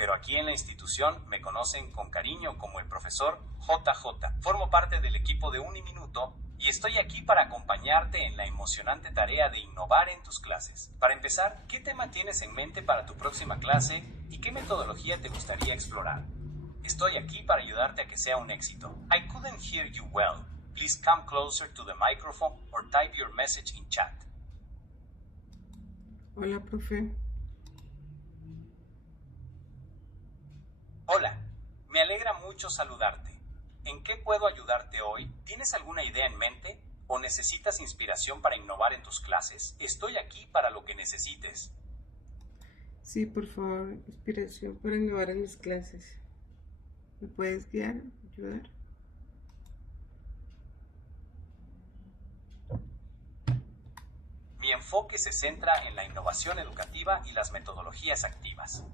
pero aquí en la institución me conocen con cariño como el profesor JJ. Formo parte del equipo de Uniminuto y estoy aquí para acompañarte en la emocionante tarea de innovar en tus clases. Para empezar, ¿qué tema tienes en mente para tu próxima clase y qué metodología te gustaría explorar? Estoy aquí para ayudarte a que sea un éxito. I couldn't hear you well. Please come closer to the microphone or type your message in chat. Hola, profe. Hola, me alegra mucho saludarte. ¿En qué puedo ayudarte hoy? ¿Tienes alguna idea en mente? ¿O necesitas inspiración para innovar en tus clases? Estoy aquí para lo que necesites. Sí, por favor, inspiración para innovar en mis clases. ¿Me puedes guiar, ayudar? Mi enfoque se centra en la innovación educativa y las metodologías activas.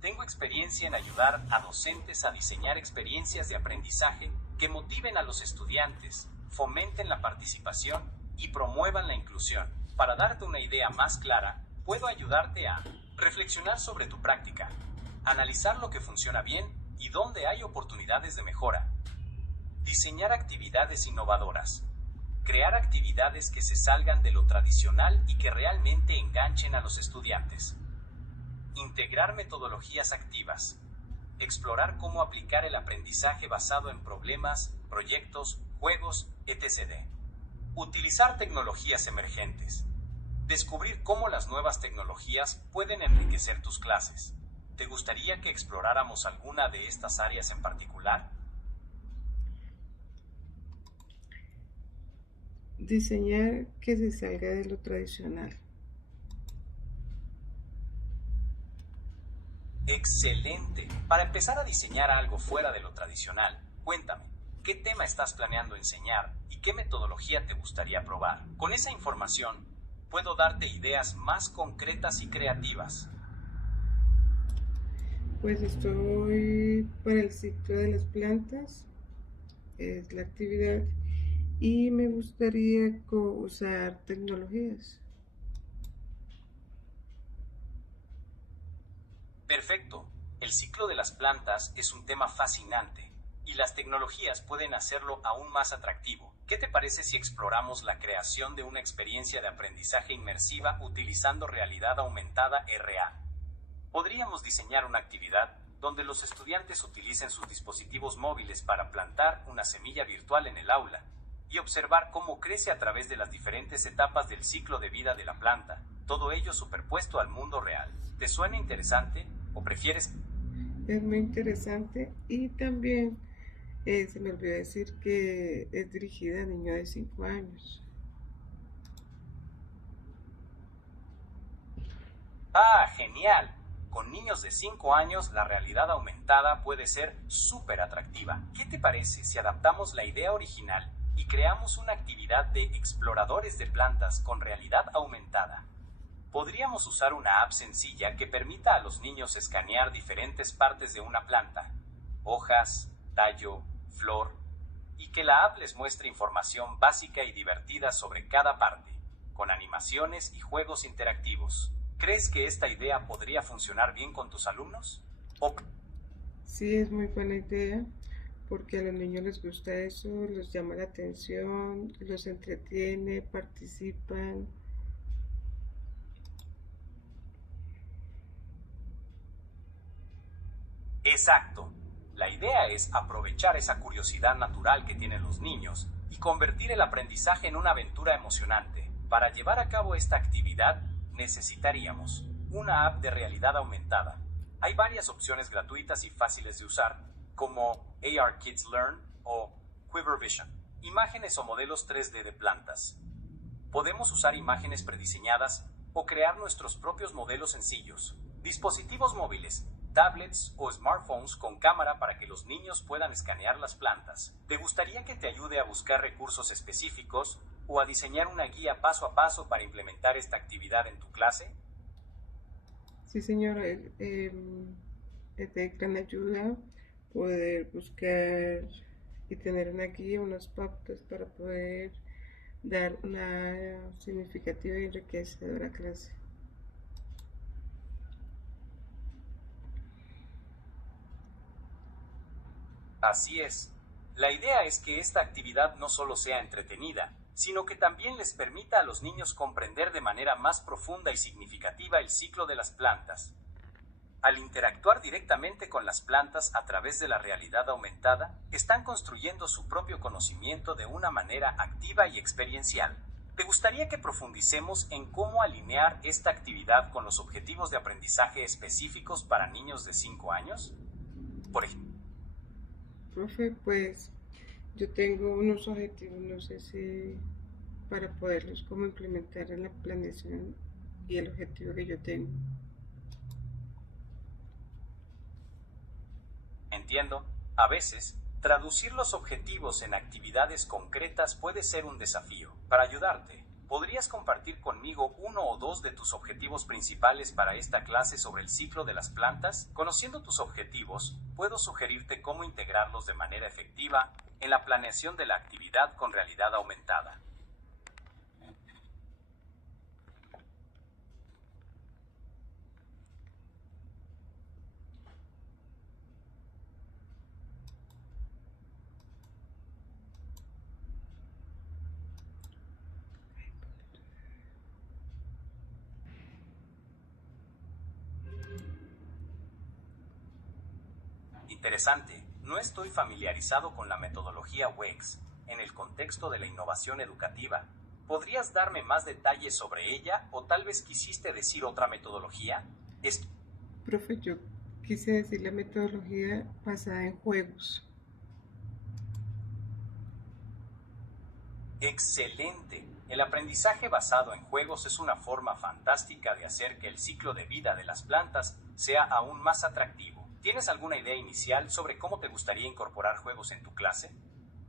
Tengo experiencia en ayudar a docentes a diseñar experiencias de aprendizaje que motiven a los estudiantes, fomenten la participación y promuevan la inclusión. Para darte una idea más clara, puedo ayudarte a reflexionar sobre tu práctica, analizar lo que funciona bien y dónde hay oportunidades de mejora, diseñar actividades innovadoras, crear actividades que se salgan de lo tradicional y que realmente enganchen a los estudiantes. Integrar metodologías activas. Explorar cómo aplicar el aprendizaje basado en problemas, proyectos, juegos, etc. Utilizar tecnologías emergentes. Descubrir cómo las nuevas tecnologías pueden enriquecer tus clases. ¿Te gustaría que exploráramos alguna de estas áreas en particular? Diseñar que se salga de lo tradicional. ¡Excelente! Para empezar a diseñar algo fuera de lo tradicional, cuéntame, ¿qué tema estás planeando enseñar y qué metodología te gustaría probar? Con esa información, puedo darte ideas más concretas y creativas. Pues estoy para el ciclo de las plantas, es la actividad, y me gustaría usar tecnologías. Perfecto. El ciclo de las plantas es un tema fascinante y las tecnologías pueden hacerlo aún más atractivo. ¿Qué te parece si exploramos la creación de una experiencia de aprendizaje inmersiva utilizando realidad aumentada RA? Podríamos diseñar una actividad donde los estudiantes utilicen sus dispositivos móviles para plantar una semilla virtual en el aula y observar cómo crece a través de las diferentes etapas del ciclo de vida de la planta, todo ello superpuesto al mundo real. ¿Te suena interesante o prefieres? Es muy interesante y también se me olvidó decir que es dirigida a niños de 5 años. ¡Ah, genial! Con niños de 5 años la realidad aumentada puede ser súper atractiva. ¿Qué te parece si adaptamos la idea original y creamos una actividad de exploradores de plantas con realidad aumentada? Podríamos usar una app sencilla que permita a los niños escanear diferentes partes de una planta, hojas, tallo, flor, y que la app les muestre información básica y divertida sobre cada parte, con animaciones y juegos interactivos. ¿Crees que esta idea podría funcionar bien con tus alumnos? ¿O Sí, es muy buena idea porque a los niños les gusta eso, les llama la atención, los entretiene, participan. Exacto. La idea es aprovechar esa curiosidad natural que tienen los niños y convertir el aprendizaje en una aventura emocionante. Para llevar a cabo esta actividad, necesitaríamos una app de realidad aumentada. Hay varias opciones gratuitas y fáciles de usar, como AR Kids Learn o Quiver Vision. Imágenes o modelos 3D de plantas. Podemos usar imágenes prediseñadas o crear nuestros propios modelos sencillos. Dispositivos móviles, tablets o smartphones con cámara para que los niños puedan escanear las plantas. ¿Te gustaría que te ayude a buscar recursos específicos o a diseñar una guía paso a paso para implementar esta actividad en tu clase? Sí, señora, es de gran ayuda poder buscar y tener una guía, unas pautas para poder dar una significativa y enriquecedora clase. Así es. La idea es que esta actividad no solo sea entretenida, sino que también les permita a los niños comprender de manera más profunda y significativa el ciclo de las plantas. Al interactuar directamente con las plantas a través de la realidad aumentada, están construyendo su propio conocimiento de una manera activa y experiencial. ¿Te gustaría que profundicemos en cómo alinear esta actividad con los objetivos de aprendizaje específicos para niños de 5 años? Por ejemplo, Profe, pues yo tengo unos objetivos, no sé si para poderlos como implementar en la planeación y el objetivo que yo tengo. entiendo, a veces, traducir los objetivos en actividades concretas puede ser un desafío. Para ayudarte, ¿podrías compartir conmigo uno o dos de tus objetivos principales para esta clase sobre el ciclo de las plantas? Conociendo tus objetivos, puedo sugerirte cómo integrarlos de manera efectiva en la planeación de la actividad con realidad aumentada. Interesante, no estoy familiarizado con la metodología WEX en el contexto de la innovación educativa. ¿Podrías darme más detalles sobre ella o tal vez quisiste decir otra metodología? Es Profe, yo quise decir la metodología basada en juegos. excelente. El aprendizaje basado en juegos es una forma fantástica de hacer que el ciclo de vida de las plantas sea aún más atractivo. ¿Tienes alguna idea inicial sobre cómo te gustaría incorporar juegos en tu clase?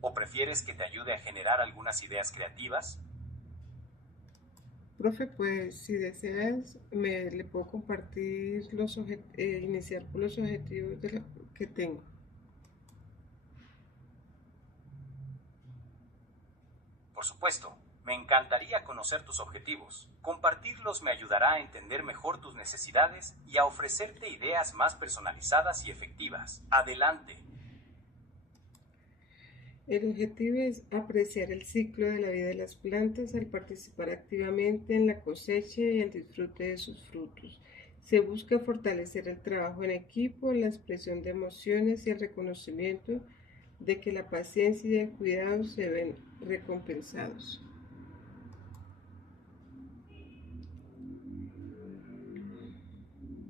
¿O prefieres que te ayude a generar algunas ideas creativas? Profe, pues si deseas, le puedo compartir iniciar por los objetivos que tengo. Por supuesto, me encantaría conocer tus objetivos. Compartirlos me ayudará a entender mejor tus necesidades y a ofrecerte ideas más personalizadas y efectivas. Adelante. El objetivo es apreciar el ciclo de la vida de las plantas al participar activamente en la cosecha y el disfrute de sus frutos. Se busca fortalecer el trabajo en equipo, la expresión de emociones y el reconocimiento de que la paciencia y el cuidado se ven recompensados.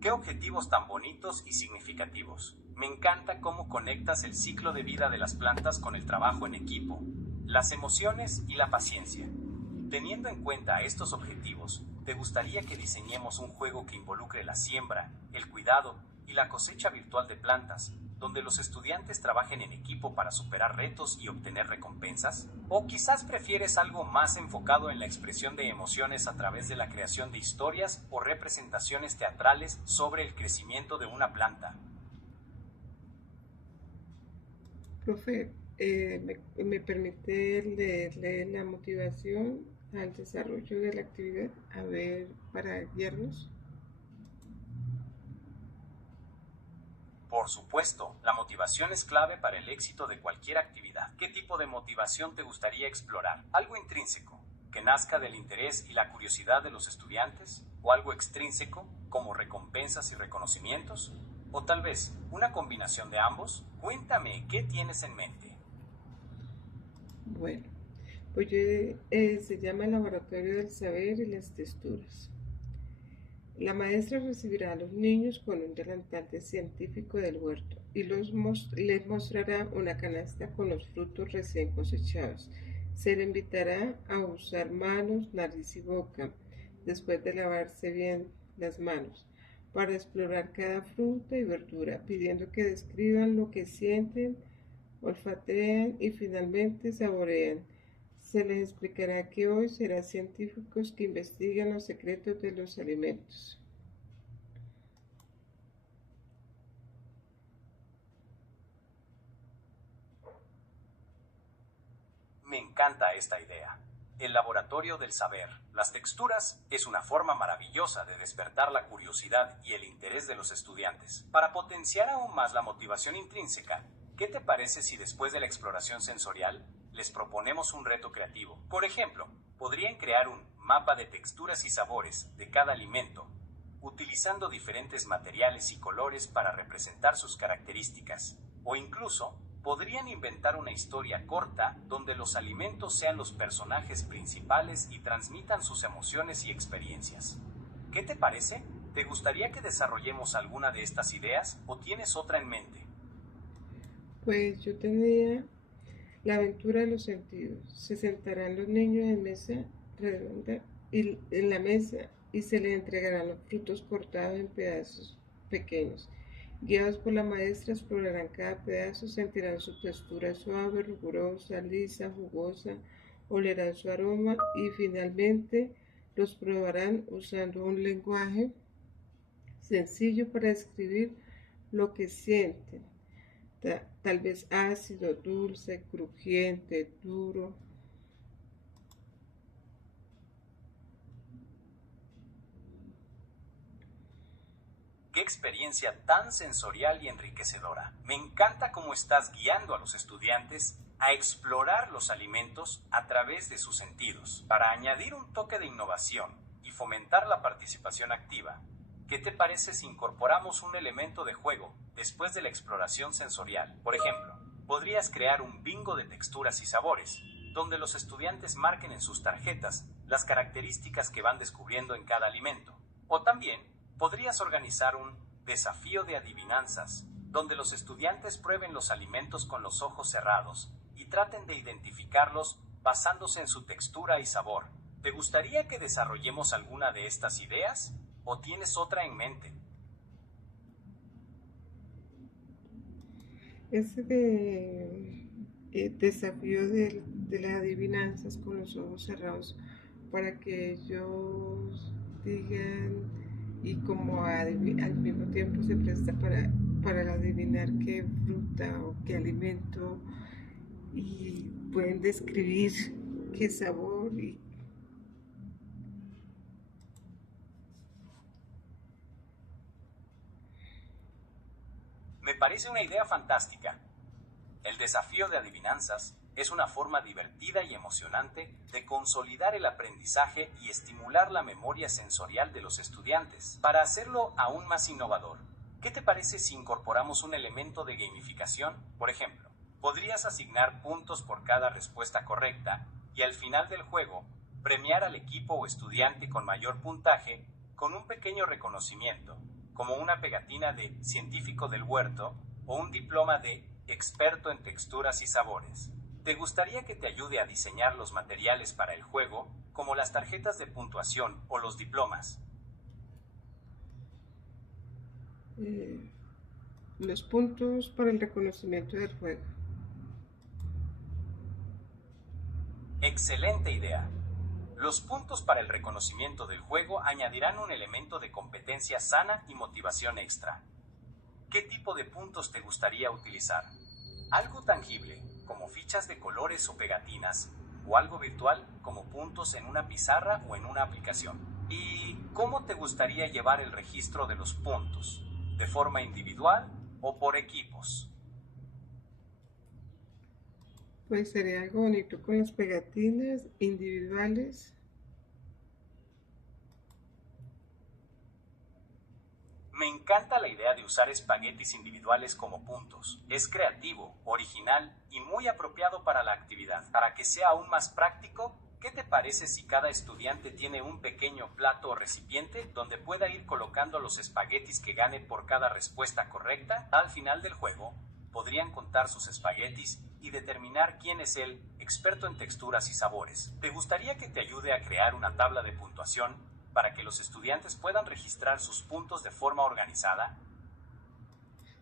¡Qué objetivos tan bonitos y significativos! Me encanta cómo conectas el ciclo de vida de las plantas con el trabajo en equipo, las emociones y la paciencia. Teniendo en cuenta estos objetivos, ¿te gustaría que diseñemos un juego que involucre la siembra, el cuidado y la cosecha virtual de plantas, donde los estudiantes trabajen en equipo para superar retos y obtener recompensas? ¿O quizás prefieres algo más enfocado en la expresión de emociones a través de la creación de historias o representaciones teatrales sobre el crecimiento de una planta? Profe, me permite leerle la motivación al desarrollo de la actividad, a ver, para guiarnos. Por supuesto, la motivación es clave para el éxito de cualquier actividad. ¿Qué tipo de motivación te gustaría explorar? ¿Algo intrínseco, que nazca del interés y la curiosidad de los estudiantes? ¿O algo extrínseco, como recompensas y reconocimientos? ¿O tal vez una combinación de ambos? Cuéntame, ¿qué tienes en mente? Bueno, pues se llama Laboratorio del Saber y las Texturas. La maestra recibirá a los niños con un delantal de científico del huerto y les mostrará una canasta con los frutos recién cosechados. Se le invitará a usar manos, nariz y boca, después de lavarse bien las manos, para explorar cada fruta y verdura, pidiendo que describan lo que sienten, olfatean y finalmente saborean. Se les explicará que hoy serán científicos que investigan los secretos de los alimentos. Me encanta esta idea. El laboratorio del saber, las texturas, es una forma maravillosa de despertar la curiosidad y el interés de los estudiantes. Para potenciar aún más la motivación intrínseca, ¿Qué te parece si después de la exploración sensorial les proponemos un reto creativo? Por ejemplo, podrían crear un mapa de texturas y sabores de cada alimento, utilizando diferentes materiales y colores para representar sus características. O incluso, podrían inventar una historia corta donde los alimentos sean los personajes principales y transmitan sus emociones y experiencias. ¿Qué te parece? ¿Te gustaría que desarrollemos alguna de estas ideas o tienes otra en mente? Pues yo tenía la aventura de los sentidos. Se sentarán los niños en mesa redonda y en la mesa y se les entregarán los frutos cortados en pedazos pequeños. Guiados por la maestra, explorarán cada pedazo, sentirán su textura suave, rigurosa, lisa, jugosa, olerán su aroma y finalmente los probarán usando un lenguaje sencillo para describir lo que sienten. Tal vez ácido, dulce, crujiente, duro. ¡Qué experiencia tan sensorial y enriquecedora! Me encanta cómo estás guiando a los estudiantes a explorar los alimentos a través de sus sentidos. Para añadir un toque de innovación y fomentar la participación activa, ¿qué te parece si incorporamos un elemento de juego después de la exploración sensorial? Por ejemplo, podrías crear un bingo de texturas y sabores, donde los estudiantes marquen en sus tarjetas las características que van descubriendo en cada alimento. O también, podrías organizar un desafío de adivinanzas, donde los estudiantes prueben los alimentos con los ojos cerrados y traten de identificarlos basándose en su textura y sabor. ¿Te gustaría que desarrollemos alguna de estas ideas? ¿O tienes otra en mente? Ese desafío de las adivinanzas con los ojos cerrados para que ellos digan y como al mismo tiempo se presta para adivinar qué fruta o qué alimento y pueden describir qué sabor y Me parece una idea fantástica. El desafío de adivinanzas es una forma divertida y emocionante de consolidar el aprendizaje y estimular la memoria sensorial de los estudiantes. Para hacerlo aún más innovador, ¿qué te parece si incorporamos un elemento de gamificación? Por ejemplo, podrías asignar puntos por cada respuesta correcta y al final del juego, premiar al equipo o estudiante con mayor puntaje con un pequeño reconocimiento, como una pegatina de científico del huerto o un diploma de experto en texturas y sabores. ¿Te gustaría que te ayude a diseñar los materiales para el juego, como las tarjetas de puntuación o los diplomas? los puntos para el reconocimiento del juego. Excelente idea. Los puntos para el reconocimiento del juego añadirán un elemento de competencia sana y motivación extra. ¿Qué tipo de puntos te gustaría utilizar? ¿Algo tangible, como fichas de colores o pegatinas, o algo virtual, como puntos en una pizarra o en una aplicación? ¿Y cómo te gustaría llevar el registro de los puntos? ¿De forma individual o por equipos? Pues sería algo bonito con las pegatinas individuales. Me encanta la idea de usar espaguetis individuales como puntos. Es creativo, original y muy apropiado para la actividad. Para que sea aún más práctico, ¿qué te parece si cada estudiante tiene un pequeño plato o recipiente donde pueda ir colocando los espaguetis que gane por cada respuesta correcta? Al final del juego, podrían contar sus espaguetis y determinar quién es el experto en texturas y sabores. ¿Te gustaría que te ayude a crear una tabla de puntuación para que los estudiantes puedan registrar sus puntos de forma organizada?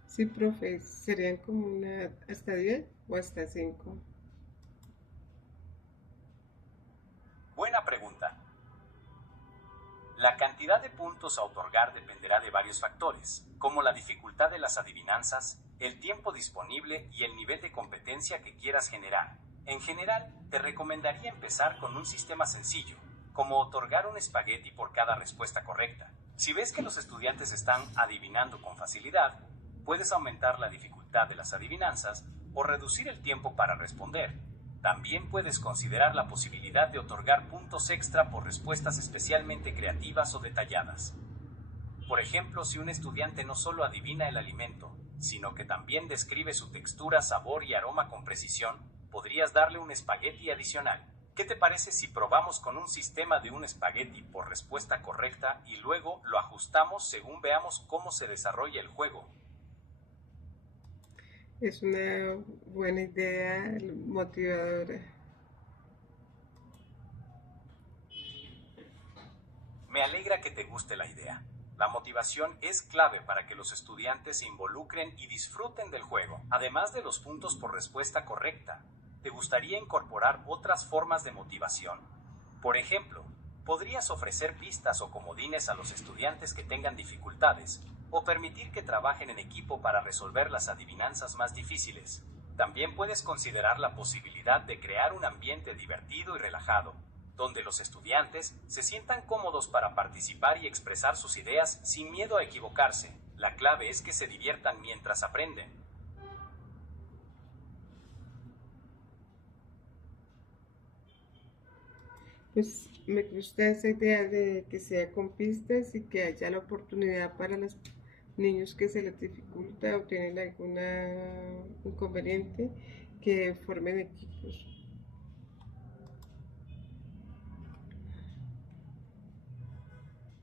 Sí, profe, serían como hasta 10 o hasta 5. Buena pregunta. La cantidad de puntos a otorgar dependerá de varios factores, como la dificultad de las adivinanzas, el tiempo disponible y el nivel de competencia que quieras generar. En general, te recomendaría empezar con un sistema sencillo, como otorgar un espagueti por cada respuesta correcta. Si ves que los estudiantes están adivinando con facilidad, puedes aumentar la dificultad dificultad de las adivinanzas o reducir el tiempo para responder. También puedes considerar la posibilidad de otorgar puntos extra por respuestas especialmente creativas o detalladas. Por ejemplo, si un estudiante no solo adivina el alimento, sino que también describe su textura, sabor y aroma con precisión, podrías darle un espagueti adicional. ¿Qué te parece si probamos con un sistema de un espagueti por respuesta correcta y luego lo ajustamos según veamos cómo se desarrolla el juego? Es una buena idea motivadora. Me alegra que te guste la idea. La motivación es clave para que los estudiantes se involucren y disfruten del juego, además de los puntos por respuesta correcta. ¿Te gustaría incorporar otras formas de motivación? Por ejemplo, podrías ofrecer pistas o comodines a los estudiantes que tengan dificultades, o permitir que trabajen en equipo para resolver las adivinanzas más difíciles. También puedes considerar la posibilidad de crear un ambiente divertido y relajado, donde los estudiantes se sientan cómodos para participar y expresar sus ideas sin miedo a equivocarse. La clave es que se diviertan mientras aprenden. Pues me gusta esa idea de que sea con pistas y que haya la oportunidad para los niños que se les dificulta o tienen algún inconveniente que formen equipos.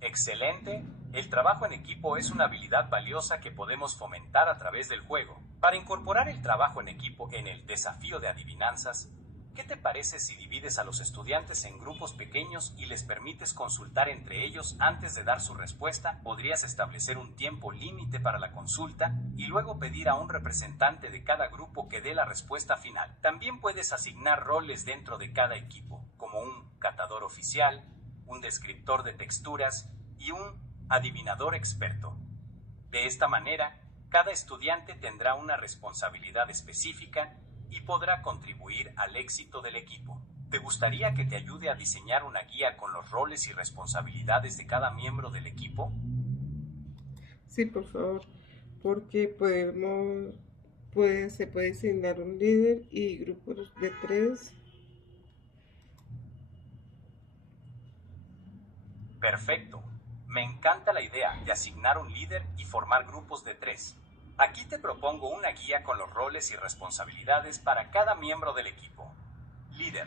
Excelente. El trabajo en equipo es una habilidad valiosa que podemos fomentar a través del juego. Para incorporar el trabajo en equipo en el desafío de adivinanzas, ¿qué te parece si divides a los estudiantes en grupos pequeños y les permites consultar entre ellos antes de dar su respuesta? Podrías establecer un tiempo límite para la consulta y luego pedir a un representante de cada grupo que dé la respuesta final. También puedes asignar roles dentro de cada equipo, como un catador oficial, un descriptor de texturas y un adivinador experto. De esta manera, cada estudiante tendrá una responsabilidad específica y podrá contribuir al éxito del equipo. ¿Te gustaría que te ayude a diseñar una guía con los roles y responsabilidades de cada miembro del equipo? Sí, por favor, porque se puede asignar un líder y grupos de 3. Perfecto. Me encanta la idea de asignar un líder y formar grupos de 3. Aquí te propongo una guía con los roles y responsabilidades para cada miembro del equipo. Líder.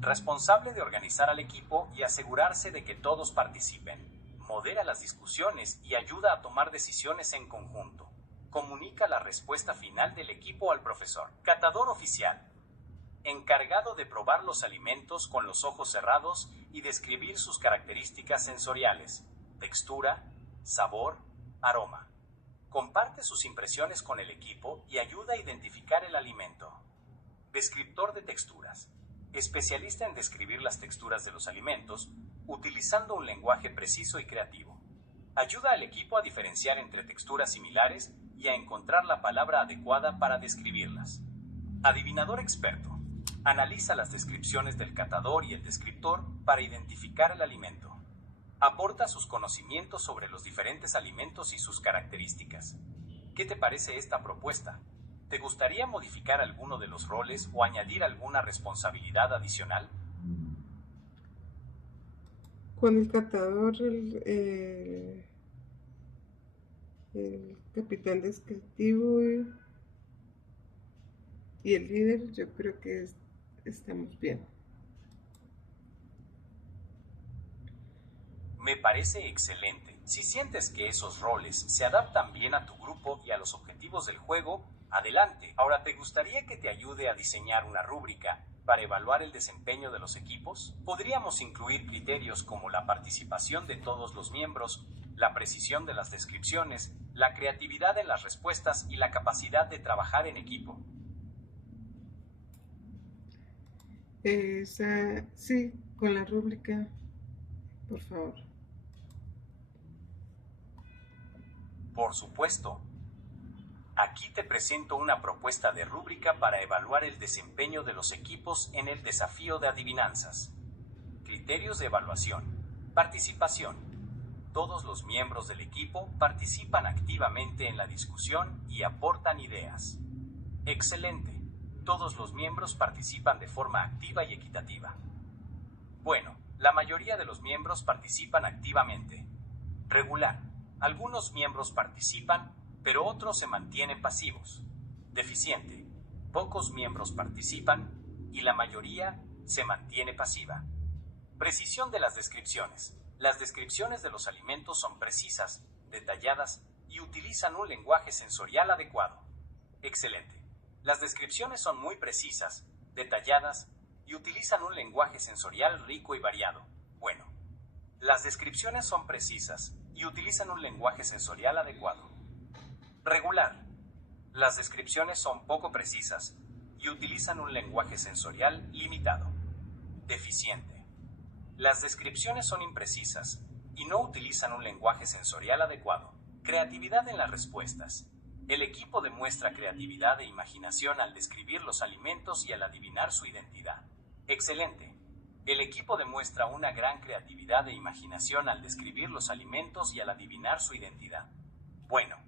Responsable de organizar al equipo y asegurarse de que todos participen. Modera las discusiones y ayuda a tomar decisiones en conjunto. Comunica la respuesta final del equipo al profesor. Catador oficial. Encargado de probar los alimentos con los ojos cerrados y describir sus características sensoriales, textura, sabor, aroma. Comparte sus impresiones con el equipo y ayuda a identificar el alimento. Descriptor de texturas. Especialista en describir las texturas de los alimentos, utilizando un lenguaje preciso y creativo. Ayuda al equipo a diferenciar entre texturas similares y a encontrar la palabra adecuada para describirlas. Adivinador experto. Analiza las descripciones del catador y el descriptor para identificar el alimento. Aporta sus conocimientos sobre los diferentes alimentos y sus características. ¿Qué te parece esta propuesta? ¿Te gustaría modificar alguno de los roles o añadir alguna responsabilidad adicional? Con el catador, el capitán descriptivo y el líder, yo creo que estamos bien. Me parece excelente. Si sientes que esos roles se adaptan bien a tu grupo y a los objetivos del juego, adelante. Ahora, ¿te gustaría que te ayude a diseñar una rúbrica para evaluar el desempeño de los equipos? Podríamos incluir criterios como la participación de todos los miembros, la precisión de las descripciones, la creatividad en las respuestas y la capacidad de trabajar en equipo. Sí, con la rúbrica, por favor. Por supuesto. Aquí te presento una propuesta de rúbrica para evaluar el desempeño de los equipos en el desafío de adivinanzas. Criterios de evaluación. Participación. Todos los miembros del equipo participan activamente en la discusión y aportan ideas. Excelente. Todos los miembros participan de forma activa y equitativa. Bueno, la mayoría de los miembros participan activamente. Regular. Algunos miembros participan, pero otros se mantienen pasivos. Deficiente. Pocos miembros participan y la mayoría se mantiene pasiva. Precisión de las descripciones. Las descripciones de los alimentos son precisas, detalladas y utilizan un lenguaje sensorial adecuado. Excelente. Las descripciones son muy precisas, detalladas y utilizan un lenguaje sensorial rico y variado. Bueno, las descripciones son precisas y utilizan un lenguaje sensorial adecuado. Regular. Las descripciones son poco precisas y utilizan un lenguaje sensorial limitado. Deficiente. Las descripciones son imprecisas y no utilizan un lenguaje sensorial adecuado. Creatividad en las respuestas. El equipo demuestra creatividad e imaginación al describir los alimentos y al adivinar su identidad. Excelente. El equipo demuestra una gran creatividad e imaginación al describir los alimentos y al adivinar su identidad. Bueno,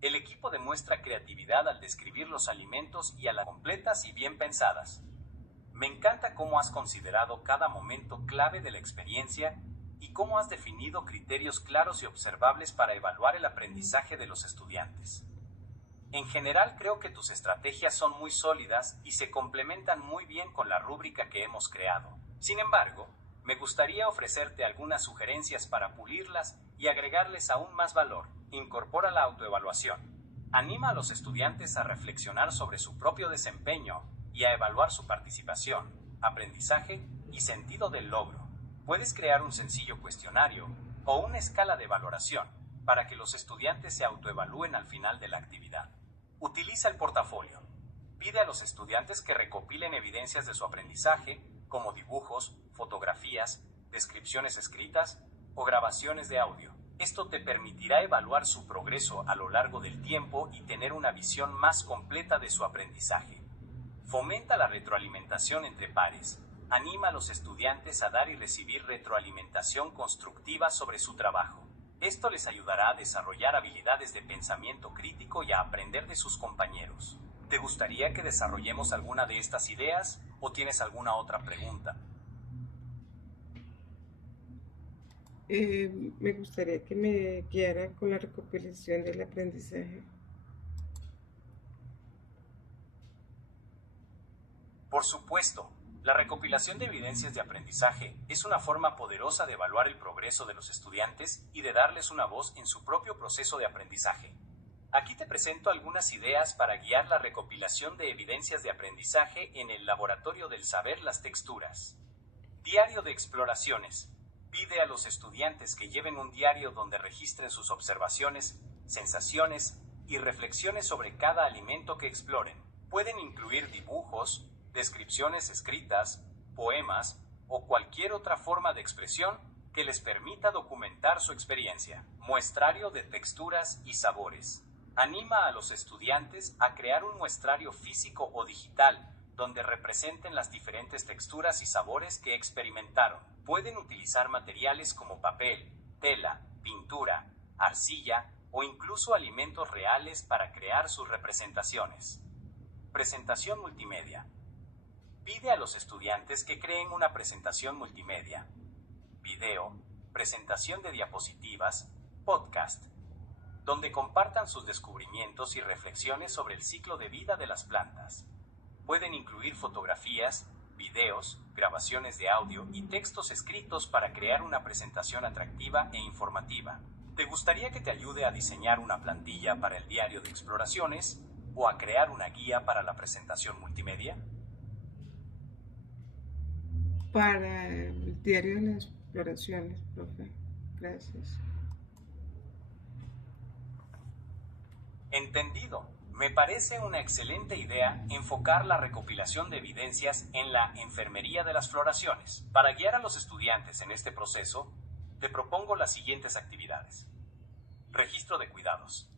el equipo demuestra creatividad al describir los alimentos y a las completas y bien pensadas. Me encanta cómo has considerado cada momento clave de la experiencia y cómo has definido criterios claros y observables para evaluar el aprendizaje de los estudiantes. En general creo que tus estrategias son muy sólidas y se complementan muy bien con la rúbrica que hemos creado. Sin embargo, me gustaría ofrecerte algunas sugerencias para pulirlas y agregarles aún más valor. Incorpora la autoevaluación. Anima a los estudiantes a reflexionar sobre su propio desempeño y a evaluar su participación, aprendizaje y sentido del logro. Puedes crear un sencillo cuestionario o una escala de valoración para que los estudiantes se autoevalúen al final de la actividad. Utiliza el portafolio. Pide a los estudiantes que recopilen evidencias de su aprendizaje, como dibujos, fotografías, descripciones escritas o grabaciones de audio. Esto te permitirá evaluar su progreso a lo largo del tiempo y tener una visión más completa de su aprendizaje. Fomenta la retroalimentación entre pares. Anima a los estudiantes a dar y recibir retroalimentación constructiva sobre su trabajo. Esto les ayudará a desarrollar habilidades de pensamiento crítico y a aprender de sus compañeros. ¿Te gustaría que desarrollemos alguna de estas ideas o tienes alguna otra pregunta? Me gustaría que me guiara con la recopilación del aprendizaje. Por supuesto, la recopilación de evidencias de aprendizaje es una forma poderosa de evaluar el progreso de los estudiantes y de darles una voz en su propio proceso de aprendizaje. Aquí te presento algunas ideas para guiar la recopilación de evidencias de aprendizaje en el laboratorio del saber las texturas. Diario de exploraciones. Pide a los estudiantes que lleven un diario donde registren sus observaciones, sensaciones y reflexiones sobre cada alimento que exploren. Pueden incluir dibujos, descripciones escritas, poemas o cualquier otra forma de expresión que les permita documentar su experiencia. Muestrario de texturas y sabores. Anima a los estudiantes a crear un muestrario físico o digital donde representen las diferentes texturas y sabores que experimentaron. Pueden utilizar materiales como papel, tela, pintura, arcilla o incluso alimentos reales para crear sus representaciones. Presentación multimedia. Pide a los estudiantes que creen una presentación multimedia, video, presentación de diapositivas, podcast, donde compartan sus descubrimientos y reflexiones sobre el ciclo de vida de las plantas. Pueden incluir fotografías, videos, grabaciones de audio y textos escritos para crear una presentación atractiva e informativa. ¿Te gustaría que te ayude a diseñar una plantilla para el diario de exploraciones o a crear una guía para la presentación multimedia? Para el diario de las exploraciones, profe. Gracias. Entendido. Me parece una excelente idea enfocar la recopilación de evidencias en la enfermería de las floraciones. Para guiar a los estudiantes en este proceso, te propongo las siguientes actividades. Registro de cuidados.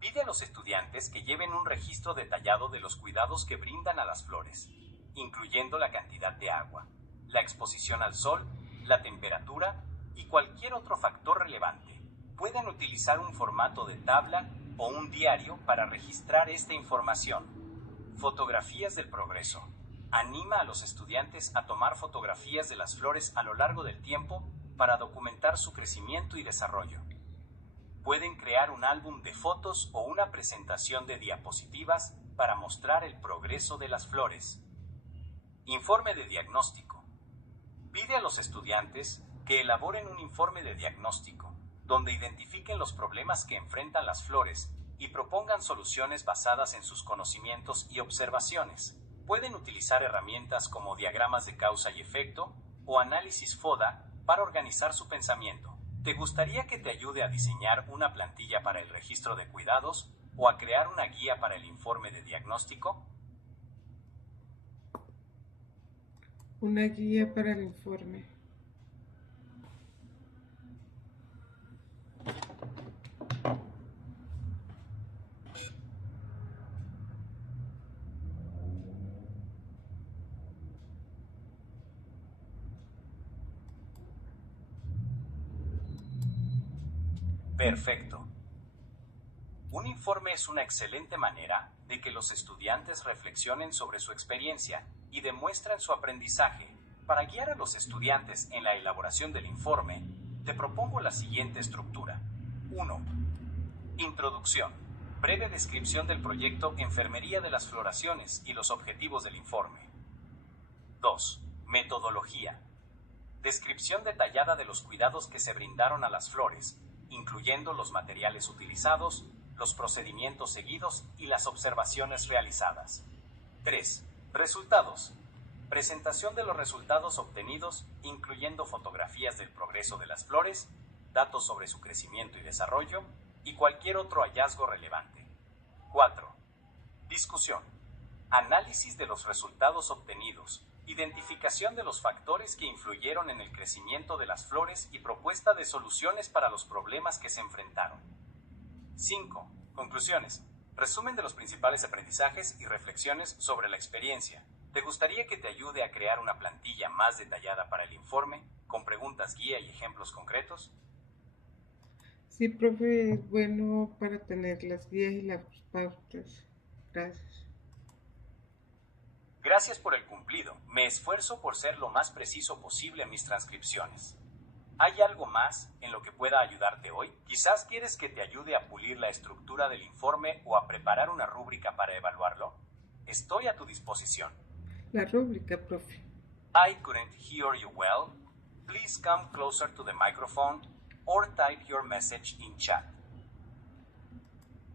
Pide a los estudiantes que lleven un registro detallado de los cuidados que brindan a las flores, incluyendo la cantidad de agua, la exposición al sol, la temperatura y cualquier otro factor relevante. Pueden utilizar un formato de tabla o un diario para registrar esta información. Fotografías del progreso. Anima a los estudiantes a tomar fotografías de las flores a lo largo del tiempo para documentar su crecimiento y desarrollo. Pueden crear un álbum de fotos o una presentación de diapositivas para mostrar el progreso de las flores. Informe de diagnóstico. Pide a los estudiantes que elaboren un informe de diagnóstico, donde identifiquen los problemas que enfrentan las flores y propongan soluciones basadas en sus conocimientos y observaciones. Pueden utilizar herramientas como diagramas de causa y efecto o análisis FODA para organizar su pensamiento. ¿Te gustaría que te ayude a diseñar una plantilla para el registro de cuidados o a crear una guía para el informe de diagnóstico? Una guía para el informe. Perfecto. Un informe es una excelente manera de que los estudiantes reflexionen sobre su experiencia y demuestren su aprendizaje. Para guiar a los estudiantes en la elaboración del informe, te propongo la siguiente estructura. 1. Introducción. Breve descripción del proyecto Enfermería de las Floraciones y los objetivos del informe. 2. Metodología. Descripción detallada de los cuidados que se brindaron a las flores, incluyendo los materiales utilizados, los procedimientos seguidos y las observaciones realizadas. 3. Resultados. Presentación de los resultados obtenidos, incluyendo fotografías del progreso de las flores, datos sobre su crecimiento y desarrollo, y cualquier otro hallazgo relevante. 4. Discusión. Análisis de los resultados obtenidos, identificación de los factores que influyeron en el crecimiento de las flores y propuesta de soluciones para los problemas que se enfrentaron. 5. Conclusiones. Resumen de los principales aprendizajes y reflexiones sobre la experiencia. ¿Te gustaría que te ayude a crear una plantilla más detallada para el informe, con preguntas guía y ejemplos concretos? Sí, profe, es bueno para tener las guías y las pautas. Gracias. Gracias por el cumplido. Me esfuerzo por ser lo más preciso posible en mis transcripciones. ¿Hay algo más en lo que pueda ayudarte hoy? Quizás quieres que te ayude a pulir la estructura del informe o a preparar una rúbrica para evaluarlo. Estoy a tu disposición. La rúbrica, profe. I couldn't hear you well. Please come closer to the microphone or type your message in chat.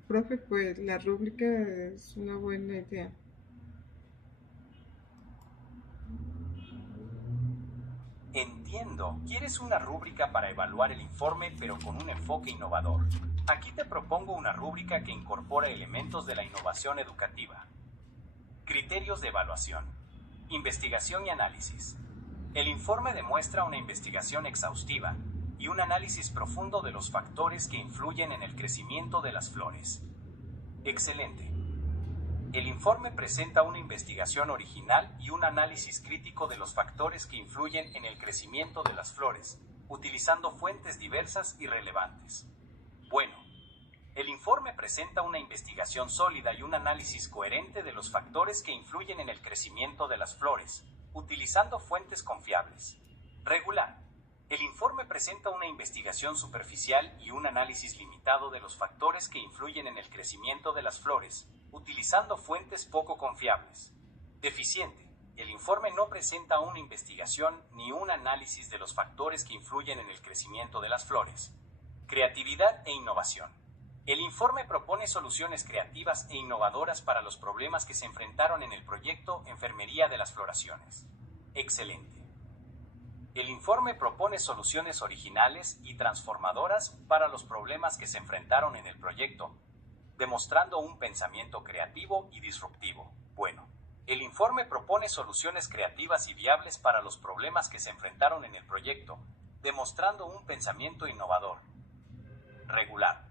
Profe, pues la rúbrica es una buena idea. Entiendo, quieres una rúbrica para evaluar el informe pero con un enfoque innovador. Aquí te propongo una rúbrica que incorpora elementos de la innovación educativa. Criterios de evaluación. Investigación y análisis. El informe demuestra una investigación exhaustiva y un análisis profundo de los factores que influyen en el crecimiento de las flores. Excelente. El informe presenta una investigación original y un análisis crítico de los factores que influyen en el crecimiento de las flores, utilizando fuentes diversas y relevantes. Bueno, el informe presenta una investigación sólida y un análisis coherente de los factores que influyen en el crecimiento de las flores, utilizando fuentes confiables. Regular. El informe presenta una investigación superficial y un análisis limitado de los factores que influyen en el crecimiento de las flores, utilizando fuentes poco confiables. Deficiente. El informe no presenta una investigación ni un análisis de los factores que influyen en el crecimiento de las flores. Creatividad e innovación. El informe propone soluciones creativas e innovadoras para los problemas que se enfrentaron en el proyecto Enfermería de las Floraciones. Excelente. El informe propone soluciones originales y transformadoras para los problemas que se enfrentaron en el proyecto, demostrando un pensamiento creativo y disruptivo. Bueno, el informe propone soluciones creativas y viables para los problemas que se enfrentaron en el proyecto, demostrando un pensamiento innovador. Regular.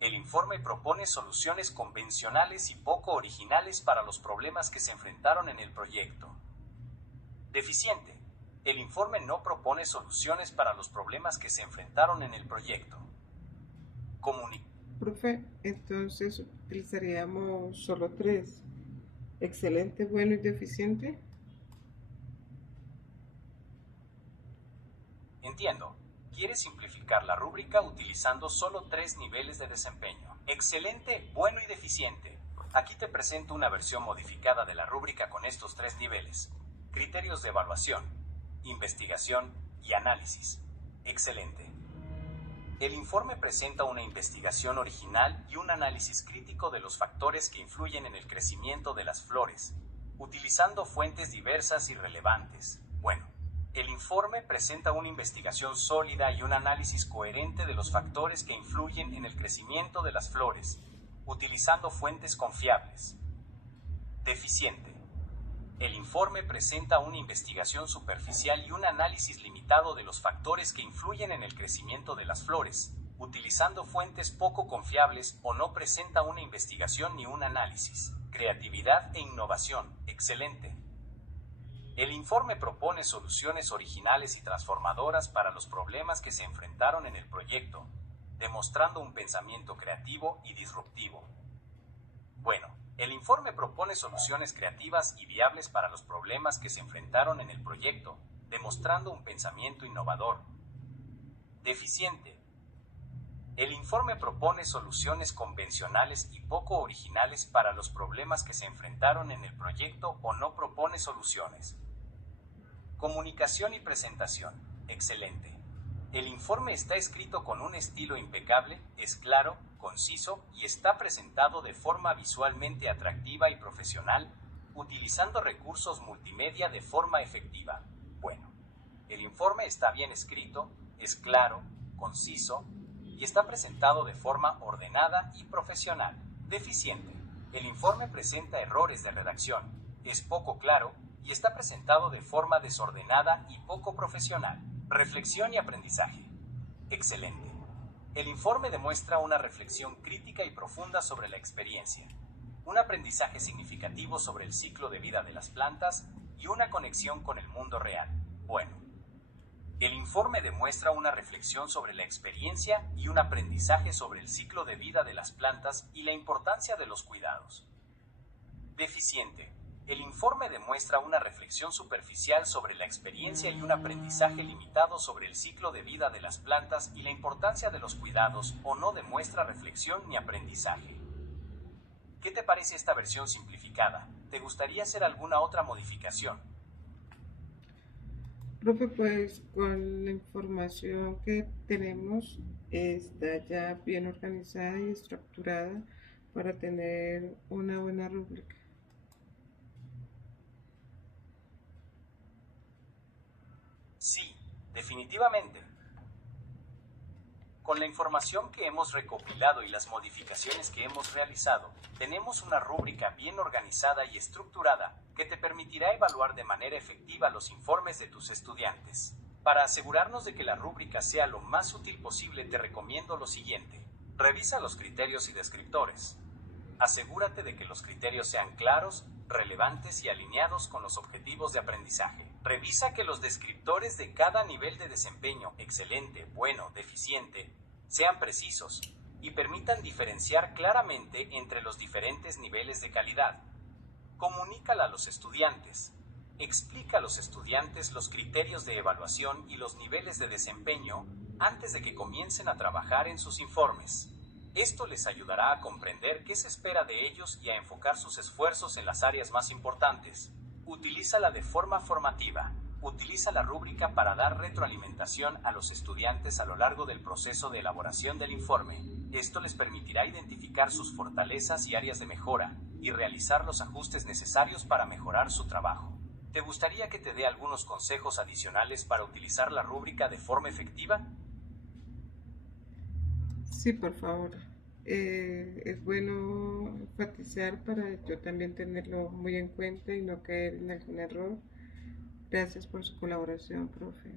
El informe propone soluciones convencionales y poco originales para los problemas que se enfrentaron en el proyecto. Deficiente. El informe no propone soluciones para los problemas que se enfrentaron en el proyecto. Profe, entonces utilizaríamos solo tres: excelente, bueno y deficiente. Entiendo. ¿Quieres simplificar la rúbrica utilizando solo 3 niveles de desempeño? Excelente, bueno y deficiente. Aquí te presento una versión modificada de la rúbrica con estos 3 niveles. Criterios de evaluación, investigación y análisis. Excelente. El informe presenta una investigación original y un análisis crítico de los factores que influyen en el crecimiento de las flores, utilizando fuentes diversas y relevantes. Bueno, el informe presenta una investigación sólida y un análisis coherente de los factores que influyen en el crecimiento de las flores, utilizando fuentes confiables. Deficiente. El informe presenta una investigación superficial y un análisis limitado de los factores que influyen en el crecimiento de las flores, utilizando fuentes poco confiables o no presenta una investigación ni un análisis. Creatividad e innovación. Excelente. El informe propone soluciones originales y transformadoras para los problemas que se enfrentaron en el proyecto, demostrando un pensamiento creativo y disruptivo. Bueno, el informe propone soluciones creativas y viables para los problemas que se enfrentaron en el proyecto, demostrando un pensamiento innovador. Deficiente. El informe propone soluciones convencionales y poco originales para los problemas que se enfrentaron en el proyecto o no propone soluciones. Comunicación y presentación. Excelente. El informe está escrito con un estilo impecable, es claro, conciso y está presentado de forma visualmente atractiva y profesional, utilizando recursos multimedia de forma efectiva. Bueno, el informe está bien escrito, es claro, conciso y está presentado de forma ordenada y profesional. Deficiente. El informe presenta errores de redacción, es poco claro y está presentado de forma desordenada y poco profesional. Reflexión y aprendizaje. Excelente. El informe demuestra una reflexión crítica y profunda sobre la experiencia, un aprendizaje significativo sobre el ciclo de vida de las plantas y una conexión con el mundo real. Bueno, el informe demuestra una reflexión sobre la experiencia y un aprendizaje sobre el ciclo de vida de las plantas y la importancia de los cuidados. Deficiente. El informe demuestra una reflexión superficial sobre la experiencia y un aprendizaje limitado sobre el ciclo de vida de las plantas y la importancia de los cuidados, o no demuestra reflexión ni aprendizaje. ¿Qué te parece esta versión simplificada? ¿Te gustaría hacer alguna otra modificación? Profe, pues con la información que tenemos está ya bien organizada y estructurada para tener una buena rúbrica. Sí, definitivamente. Con la información que hemos recopilado y las modificaciones que hemos realizado, tenemos una rúbrica bien organizada y estructurada que te permitirá evaluar de manera efectiva los informes de tus estudiantes. Para asegurarnos de que la rúbrica sea lo más útil posible, te recomiendo lo siguiente. Revisa los criterios y descriptores. Asegúrate de que los criterios sean claros, relevantes y alineados con los objetivos de aprendizaje. Revisa que los descriptores de cada nivel de desempeño, excelente, bueno, deficiente, sean precisos y permitan diferenciar claramente entre los diferentes niveles de calidad. Comunícala a los estudiantes. Explica a los estudiantes los criterios de evaluación y los niveles de desempeño antes de que comiencen a trabajar en sus informes. Esto les ayudará a comprender qué se espera de ellos y a enfocar sus esfuerzos en las áreas más importantes. Utilízala de forma formativa. Utiliza la rúbrica para dar retroalimentación a los estudiantes a lo largo del proceso de elaboración del informe. Esto les permitirá identificar sus fortalezas y áreas de mejora, y realizar los ajustes necesarios para mejorar su trabajo. ¿Te gustaría que te dé algunos consejos adicionales para utilizar la rúbrica de forma efectiva? Sí, por favor. Es bueno enfatizar para yo también tenerlo muy en cuenta y no caer en algún error. Gracias por su colaboración, profe.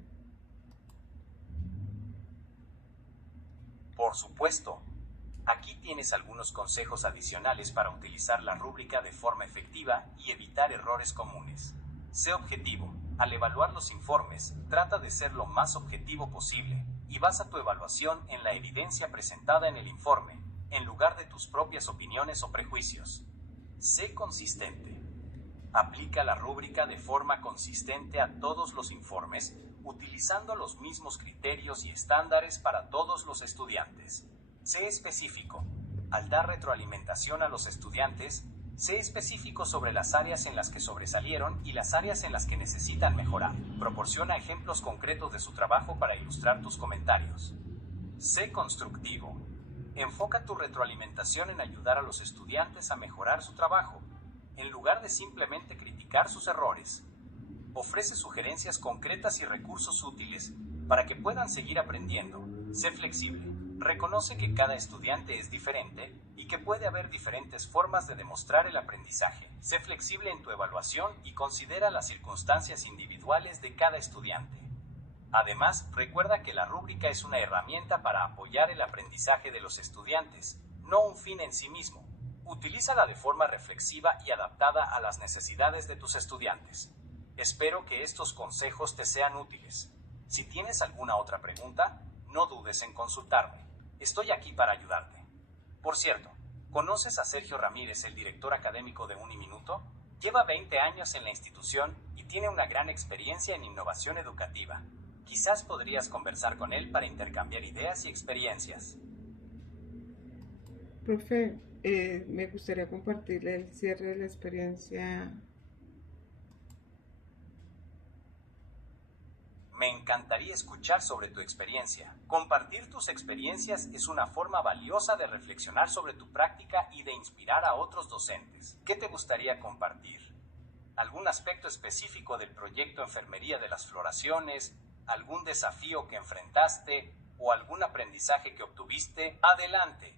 Por supuesto. Aquí tienes algunos consejos adicionales para utilizar la rúbrica de forma efectiva y evitar errores comunes. Sé objetivo. Al evaluar los informes, trata de ser lo más objetivo posible y basa tu evaluación en la evidencia presentada en el informe, en lugar de tus propias opiniones o prejuicios. Sé consistente. Aplica la rúbrica de forma consistente a todos los informes, utilizando los mismos criterios y estándares para todos los estudiantes. Sé específico. Al dar retroalimentación a los estudiantes, sé específico sobre las áreas en las que sobresalieron y las áreas en las que necesitan mejorar. Proporciona ejemplos concretos de su trabajo para ilustrar tus comentarios. Sé constructivo. Enfoca tu retroalimentación en ayudar a los estudiantes a mejorar su trabajo, en lugar de simplemente criticar sus errores. Ofrece sugerencias concretas y recursos útiles para que puedan seguir aprendiendo. Sé flexible. Reconoce que cada estudiante es diferente y que puede haber diferentes formas de demostrar el aprendizaje. Sé flexible en tu evaluación y considera las circunstancias individuales de cada estudiante. Además, recuerda que la rúbrica es una herramienta para apoyar el aprendizaje de los estudiantes, no un fin en sí mismo. Utilízala de forma reflexiva y adaptada a las necesidades de tus estudiantes. Espero que estos consejos te sean útiles. Si tienes alguna otra pregunta, no dudes en consultarme. Estoy aquí para ayudarte. Por cierto, ¿conoces a Sergio Ramírez, el director académico de Uniminuto? Lleva 20 años en la institución y tiene una gran experiencia en innovación educativa. Quizás podrías conversar con él para intercambiar ideas y experiencias. Profe, me gustaría compartirle el cierre de la experiencia. Me encantaría escuchar sobre tu experiencia. Compartir tus experiencias es una forma valiosa de reflexionar sobre tu práctica y de inspirar a otros docentes. ¿Qué te gustaría compartir? ¿Algún aspecto específico del proyecto Enfermería de las Floraciones? ¿Algún desafío que enfrentaste? ¿O algún aprendizaje que obtuviste? Adelante.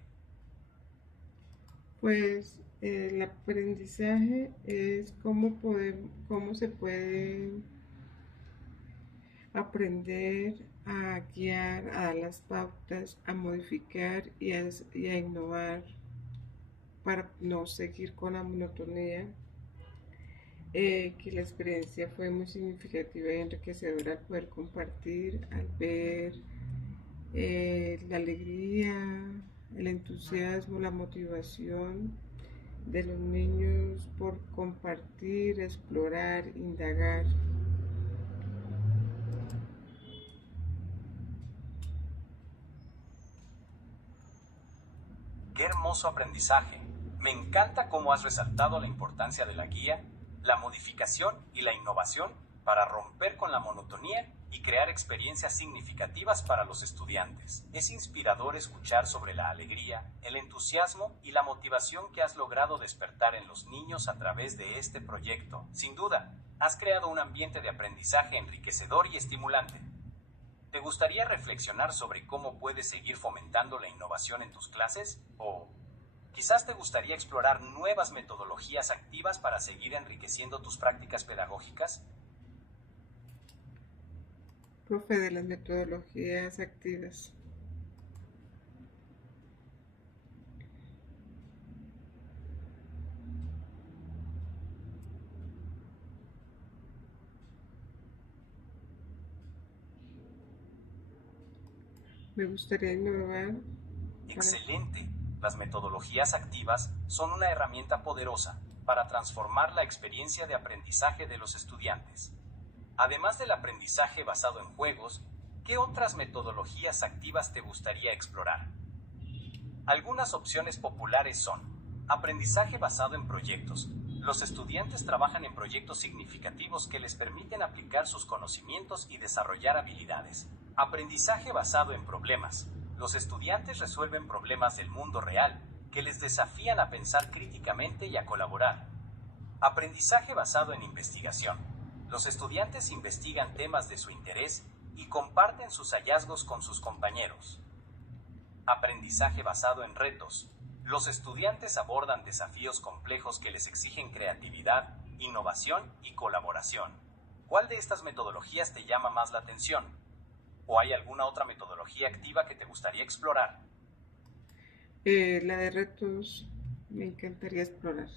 Pues el aprendizaje es cómo se puede aprender a guiar, a dar las pautas, a modificar y a innovar para no seguir con la monotonía. Que la experiencia fue muy significativa y enriquecedora al poder compartir, al ver la alegría, el entusiasmo, la motivación de los niños por compartir, explorar, indagar. ¡Qué hermoso aprendizaje! Me encanta cómo has resaltado la importancia de la guía, la modificación y la innovación para romper con la monotonía y crear experiencias significativas para los estudiantes. Es inspirador escuchar sobre la alegría, el entusiasmo y la motivación que has logrado despertar en los niños a través de este proyecto. Sin duda, has creado un ambiente de aprendizaje enriquecedor y estimulante. ¿Te gustaría reflexionar sobre cómo puedes seguir fomentando la innovación en tus clases? ¿O quizás te gustaría explorar nuevas metodologías activas para seguir enriqueciendo tus prácticas pedagógicas? Profe, de las metodologías activas. Me gustaría innovar para... Excelente. Las metodologías activas son una herramienta poderosa para transformar la experiencia de aprendizaje de los estudiantes. Además del aprendizaje basado en juegos, ¿qué otras metodologías activas te gustaría explorar? Algunas opciones populares son aprendizaje basado en proyectos. Los estudiantes trabajan en proyectos significativos que les permiten aplicar sus conocimientos y desarrollar habilidades. Aprendizaje basado en problemas. Los estudiantes resuelven problemas del mundo real que les desafían a pensar críticamente y a colaborar. Aprendizaje basado en investigación. Los estudiantes investigan temas de su interés y comparten sus hallazgos con sus compañeros. Aprendizaje basado en retos. Los estudiantes abordan desafíos complejos que les exigen creatividad, innovación y colaboración. ¿Cuál de estas metodologías te llama más la atención? ¿O hay alguna otra metodología activa que te gustaría explorar? La de retos me encantaría explorar.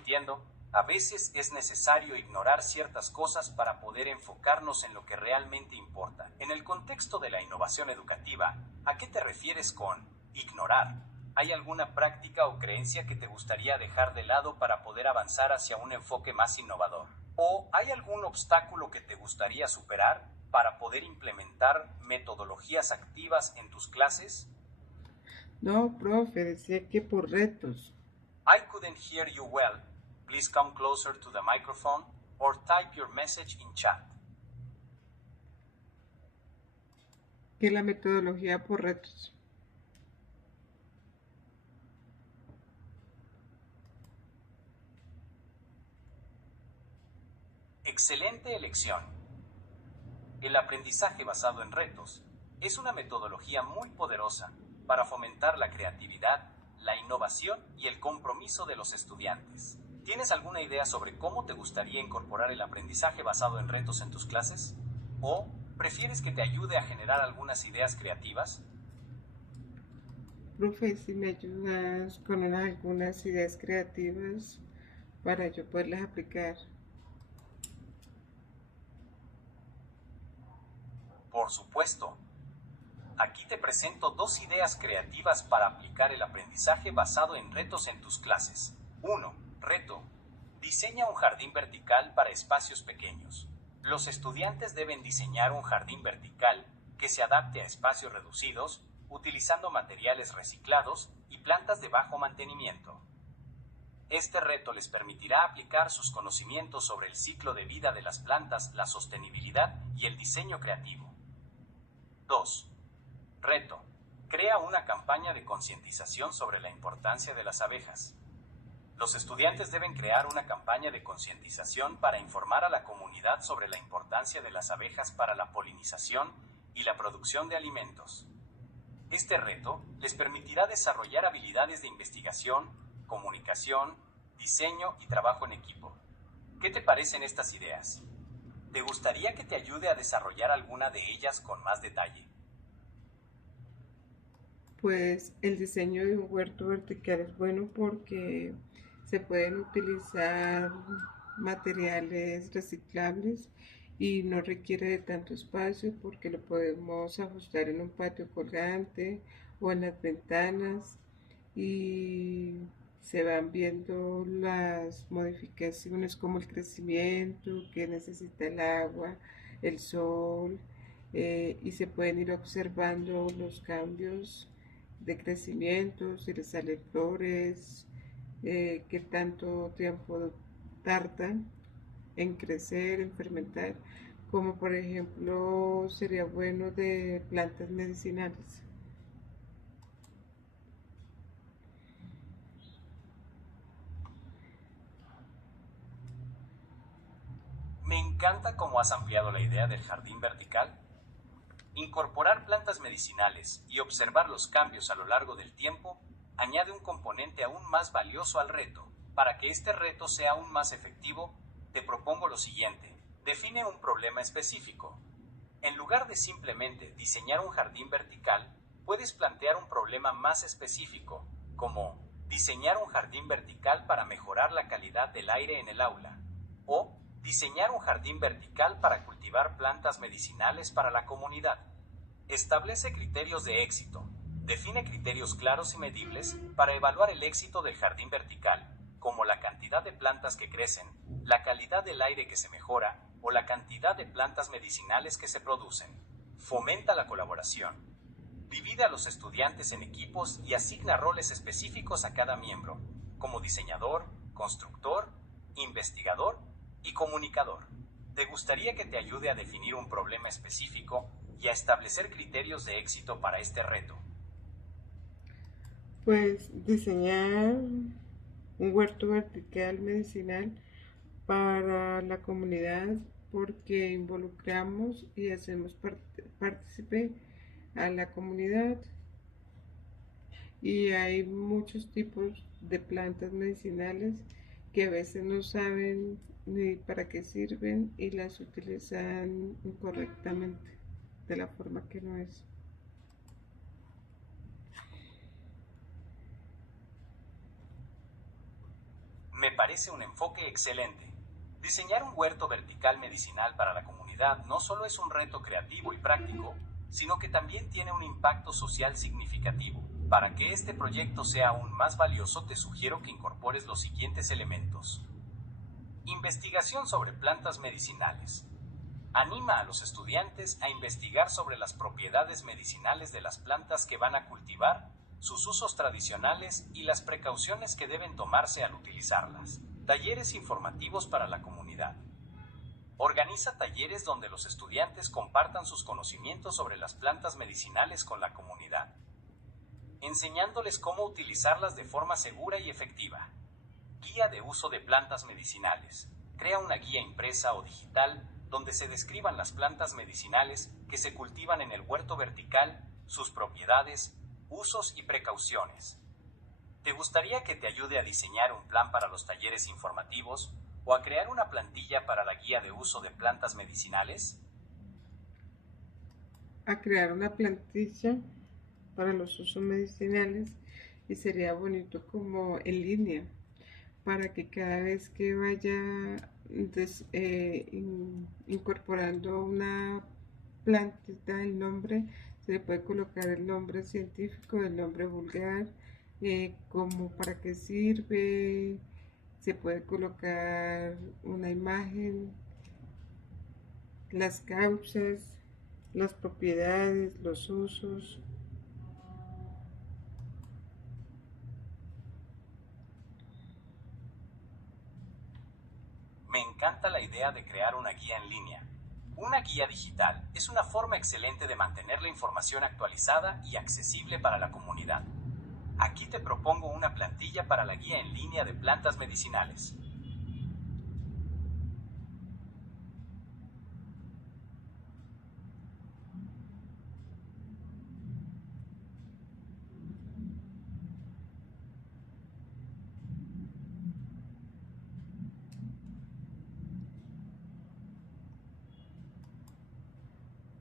entiendo, a veces es necesario ignorar ciertas cosas para poder enfocarnos en lo que realmente importa. En el contexto de la innovación educativa, ¿a qué te refieres con ignorar? ¿Hay alguna práctica o creencia que te gustaría dejar de lado para poder avanzar hacia un enfoque más innovador? ¿O hay algún obstáculo que te gustaría superar para poder implementar metodologías activas en tus clases? No, profe, decía que por retos. I couldn't hear you well. Please come closer to the microphone or type your message in chat. Que la metodología por retos. Excelente elección. El aprendizaje basado en retos es una metodología muy poderosa para fomentar la creatividad, la innovación y el compromiso de los estudiantes. ¿Tienes alguna idea sobre cómo te gustaría incorporar el aprendizaje basado en retos en tus clases? ¿O prefieres que te ayude a generar algunas ideas creativas? Profe, si me ayudas con algunas ideas creativas para yo poderlas aplicar. Por supuesto. Aquí te presento dos ideas creativas para aplicar el aprendizaje basado en retos en tus clases. 1. Reto. Diseña un jardín vertical para espacios pequeños. Los estudiantes deben diseñar un jardín vertical que se adapte a espacios reducidos, utilizando materiales reciclados y plantas de bajo mantenimiento. Este reto les permitirá aplicar sus conocimientos sobre el ciclo de vida de las plantas, la sostenibilidad y el diseño creativo. 2. Reto. Crea una campaña de concientización sobre la importancia de las abejas. Los estudiantes deben crear una campaña de concientización para informar a la comunidad sobre la importancia de las abejas para la polinización y la producción de alimentos. Este reto les permitirá desarrollar habilidades de investigación, comunicación, diseño y trabajo en equipo. ¿Qué te parecen estas ideas? ¿Te gustaría que te ayude a desarrollar alguna de ellas con más detalle? Pues el diseño de un huerto vertical es bueno porque se pueden utilizar materiales reciclables y no requiere de tanto espacio porque lo podemos ajustar en un patio colgante o en las ventanas y se van viendo las modificaciones como el crecimiento que necesita el agua, el sol, y se pueden ir observando los cambios de crecimiento, si les salen flores, qué tanto tiempo tarda en crecer, en fermentar, como por ejemplo sería bueno de plantas medicinales. Me encanta cómo has ampliado la idea del jardín vertical. Incorporar plantas medicinales y observar los cambios a lo largo del tiempo añade un componente aún más valioso al reto. Para que este reto sea aún más efectivo, te propongo lo siguiente. Define un problema específico. En lugar de simplemente diseñar un jardín vertical, puedes plantear un problema más específico, como diseñar un jardín vertical para mejorar la calidad del aire en el aula, o diseñar un jardín vertical para cultivar plantas medicinales para la comunidad. Establece criterios de éxito. Define criterios claros y medibles para evaluar el éxito del jardín vertical, como la cantidad de plantas que crecen, la calidad del aire que se mejora o la cantidad de plantas medicinales que se producen. Fomenta la colaboración. Divide a los estudiantes en equipos y asigna roles específicos a cada miembro, como diseñador, constructor, investigador y comunicador. ¿Te gustaría que te ayude a definir un problema específico y a establecer criterios de éxito para este reto? Pues diseñar un huerto vertical medicinal para la comunidad porque involucramos y hacemos partícipe a la comunidad y hay muchos tipos de plantas medicinales que a veces no saben ni para qué sirven y las utilizan incorrectamente de la forma que no es. Me parece un enfoque excelente. Diseñar un huerto vertical medicinal para la comunidad no solo es un reto creativo y práctico, sino que también tiene un impacto social significativo. Para que este proyecto sea aún más valioso, te sugiero que incorpores los siguientes elementos. Investigación sobre plantas medicinales. Anima a los estudiantes a investigar sobre las propiedades medicinales de las plantas que van a cultivar, sus usos tradicionales y las precauciones que deben tomarse al utilizarlas. Talleres informativos para la comunidad. Organiza talleres donde los estudiantes compartan sus conocimientos sobre las plantas medicinales con la comunidad, enseñándoles cómo utilizarlas de forma segura y efectiva. Guía de uso de plantas medicinales. Crea una guía impresa o digital donde se describan las plantas medicinales que se cultivan en el huerto vertical, sus propiedades, usos y precauciones. ¿Te gustaría que te ayude a diseñar un plan para los talleres informativos o a crear una plantilla para la guía de uso de plantas medicinales? A crear una plantilla para los usos medicinales, y sería bonito como en línea, para que cada vez que vaya incorporando una plantita, el nombre, se le puede colocar el nombre científico, el nombre vulgar, como para qué sirve, se puede colocar una imagen, las causas, las propiedades, los usos. Me encanta la idea de crear una guía en línea. Una guía digital es una forma excelente de mantener la información actualizada y accesible para la comunidad. Aquí te propongo una plantilla para la guía en línea de plantas medicinales.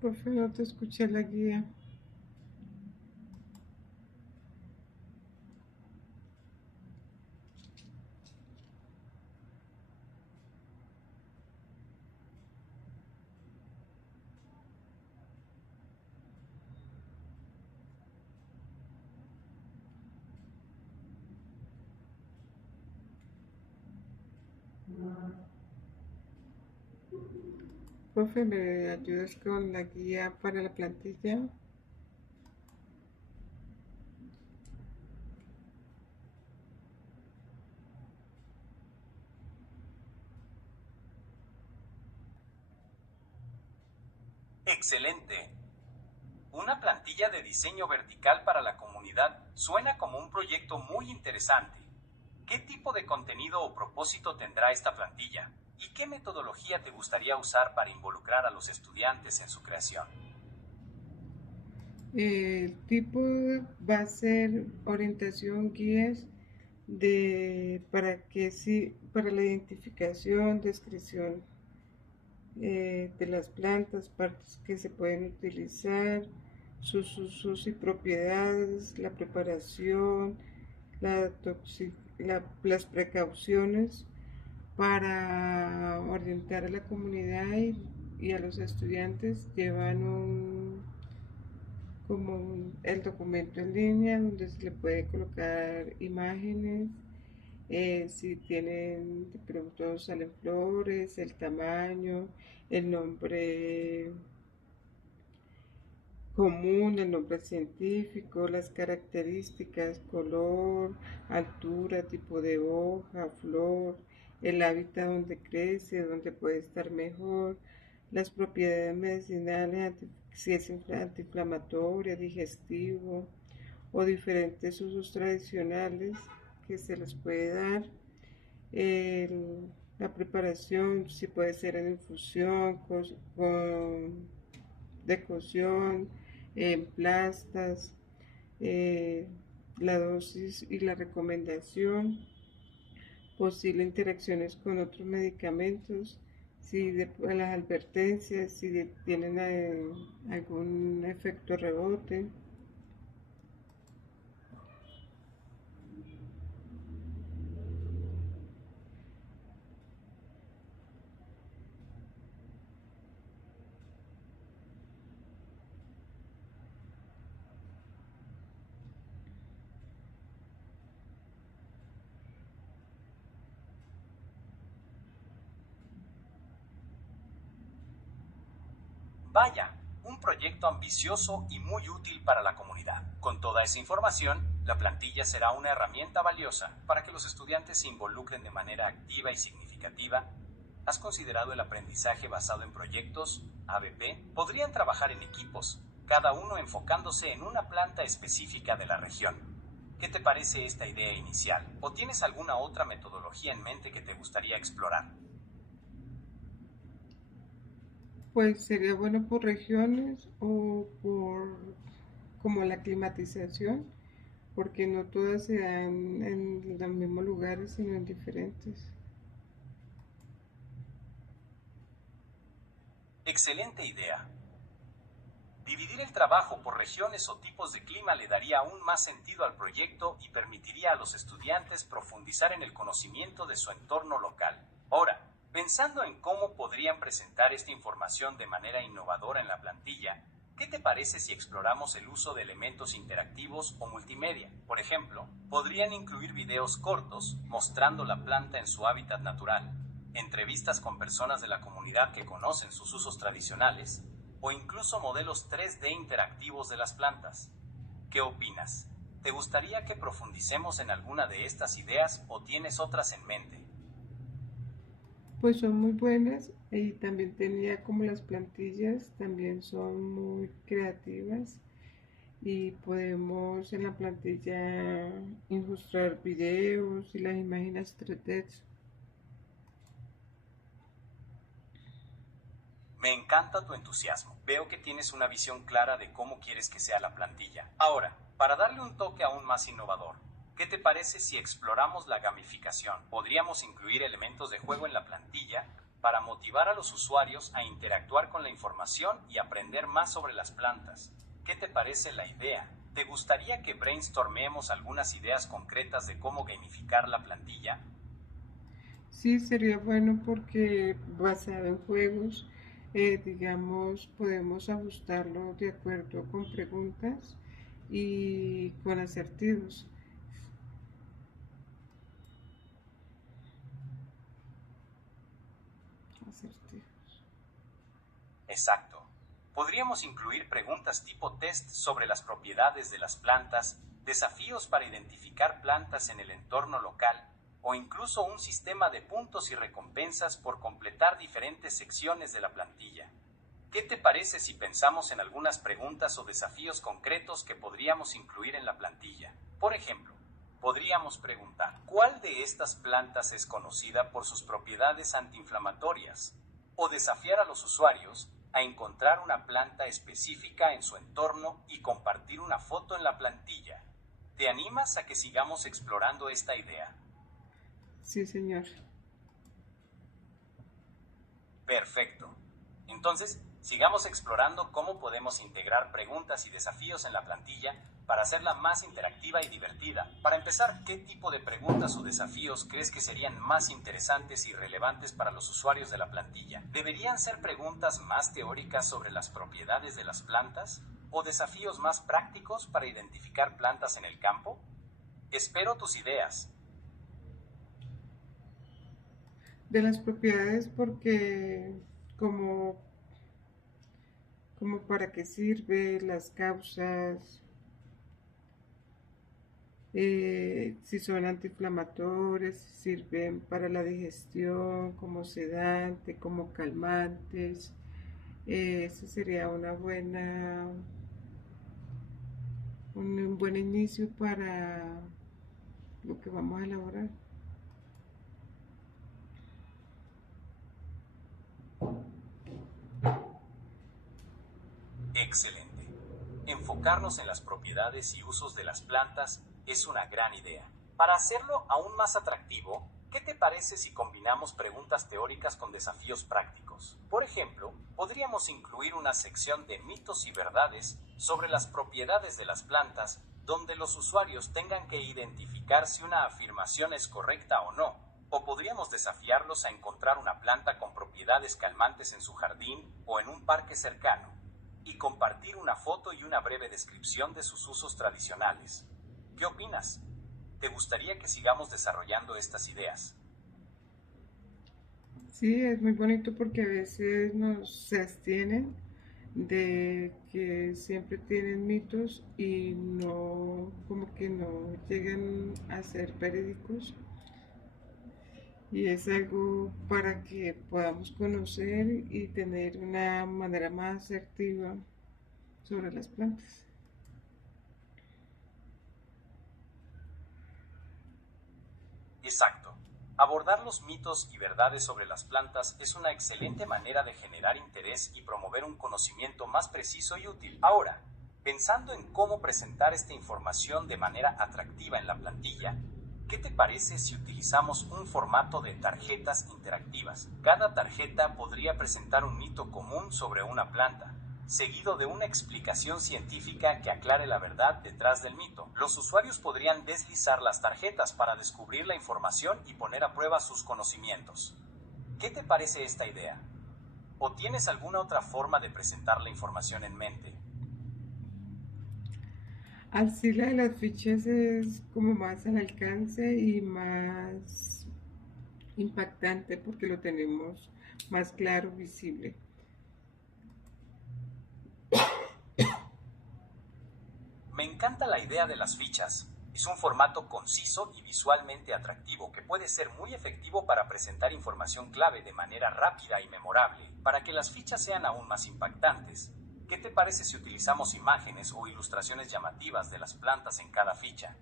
Por favor, no te escuché la guía. Profe, ¿me ayudas con la guía para la plantilla? ¡Excelente! Una plantilla de diseño vertical para la comunidad suena como un proyecto muy interesante. ¿Qué tipo de contenido o propósito tendrá esta plantilla? ¿Y qué metodología te gustaría usar para involucrar a los estudiantes en su creación? El tipo va a ser orientación, guías para la identificación, descripción de las plantas, partes que se pueden utilizar, sus usos y propiedades, la preparación, las precauciones para orientar a la comunidad y a los estudiantes. Llevan el documento en línea donde se le puede colocar imágenes, si tienen, de pronto salen flores, el tamaño, el nombre común, el nombre científico, las características, color, altura, tipo de hoja, flor, el hábitat donde crece, donde puede estar mejor, las propiedades medicinales, si es antiinflamatoria, digestivo o diferentes usos tradicionales que se les puede dar. La preparación, si puede ser en infusión, con decocción, en plastas, eh, la dosis y la recomendación, posibles interacciones con otros medicamentos, si las advertencias, si tienen algún efecto rebote. Vaya, un proyecto ambicioso y muy útil para la comunidad. Con toda esa información, la plantilla será una herramienta valiosa para que los estudiantes se involucren de manera activa y significativa. ¿Has considerado el aprendizaje basado en proyectos, ABP? Podrían trabajar en equipos, cada uno enfocándose en una planta específica de la región. ¿Qué te parece esta idea inicial? ¿O tienes alguna otra metodología en mente que te gustaría explorar? Pues sería bueno por regiones o por como la climatización, porque no todas se dan en los mismos lugares, sino en diferentes. Excelente idea. Dividir el trabajo por regiones o tipos de clima le daría aún más sentido al proyecto y permitiría a los estudiantes profundizar en el conocimiento de su entorno local. Ahora, pensando en cómo podrían presentar esta información de manera innovadora en la plantilla, ¿qué te parece si exploramos el uso de elementos interactivos o multimedia? Por ejemplo, podrían incluir videos cortos mostrando la planta en su hábitat natural, entrevistas con personas de la comunidad que conocen sus usos tradicionales, o incluso modelos 3D interactivos de las plantas. ¿Qué opinas? ¿Te gustaría que profundicemos en alguna de estas ideas o tienes otras en mente? Pues son muy buenas y también tenía como las plantillas, también son muy creativas y podemos en la plantilla ilustrar videos y las imágenes 3D. Me encanta tu entusiasmo. Veo que tienes una visión clara de cómo quieres que sea la plantilla. Ahora, para darle un toque aún más innovador, ¿qué te parece si exploramos la gamificación? Podríamos incluir elementos de juego en la plantilla para motivar a los usuarios a interactuar con la información y aprender más sobre las plantas. ¿Qué te parece la idea? ¿Te gustaría que brainstormemos algunas ideas concretas de cómo gamificar la plantilla? Sí, sería bueno porque basado en juegos, digamos, podemos ajustarlo de acuerdo con preguntas y con acertijos. Acertijos. Exacto. Podríamos incluir preguntas tipo test sobre las propiedades de las plantas, desafíos para identificar plantas en el entorno local, o incluso un sistema de puntos y recompensas por completar diferentes secciones de la plantilla. ¿Qué te parece si pensamos en algunas preguntas o desafíos concretos que podríamos incluir en la plantilla? Por ejemplo, podríamos preguntar, ¿cuál de estas plantas es conocida por sus propiedades antiinflamatorias? O desafiar a los usuarios a encontrar una planta específica en su entorno y compartir una foto en la plantilla. ¿Te animas a que sigamos explorando esta idea? Sí, señor. Perfecto. Entonces, sigamos explorando cómo podemos integrar preguntas y desafíos en la plantilla para hacerla más interactiva y divertida. Para empezar, ¿qué tipo de preguntas o desafíos crees que serían más interesantes y relevantes para los usuarios de la plantilla? ¿Deberían ser preguntas más teóricas sobre las propiedades de las plantas o desafíos más prácticos para identificar plantas en el campo? Espero tus ideas. De las propiedades porque como, como para qué sirve, las causas, si son antiinflamatorios, si sirven para la digestión, como sedante, como calmantes. Ese sería un buen inicio para lo que vamos a elaborar. Excelente. Enfocarnos en las propiedades y usos de las plantas es una gran idea. Para hacerlo aún más atractivo, ¿qué te parece si combinamos preguntas teóricas con desafíos prácticos? Por ejemplo, podríamos incluir una sección de mitos y verdades sobre las propiedades de las plantas, donde los usuarios tengan que identificar si una afirmación es correcta o no. O podríamos desafiarlos a encontrar una planta con propiedades calmantes en su jardín o en un parque cercano, y compartir una foto y una breve descripción de sus usos tradicionales. ¿Qué opinas? ¿Te gustaría que sigamos desarrollando estas ideas? Sí, es muy bonito porque a veces se abstienen de que siempre tienen mitos y no, como que no llegan a ser verídicos, y es algo para que podamos conocer y tener una manera más asertiva sobre las plantas. Exacto. Abordar los mitos y verdades sobre las plantas es una excelente manera de generar interés y promover un conocimiento más preciso y útil. Ahora, pensando en cómo presentar esta información de manera atractiva en la plantilla, ¿qué te parece si utilizamos un formato de tarjetas interactivas? Cada tarjeta podría presentar un mito común sobre una planta, seguido de una explicación científica que aclare la verdad detrás del mito. Los usuarios podrían deslizar las tarjetas para descubrir la información y poner a prueba sus conocimientos. ¿Qué te parece esta idea? ¿O tienes alguna otra forma de presentar la información en mente? Así la de las fichas es como más al alcance y más impactante porque lo tenemos más claro, visible. Me encanta la idea de las fichas. Es un formato conciso y visualmente atractivo que puede ser muy efectivo para presentar información clave de manera rápida y memorable. Para que las fichas sean aún más impactantes, ¿qué te parece si utilizamos imágenes o ilustraciones llamativas de las plantas en cada ficha?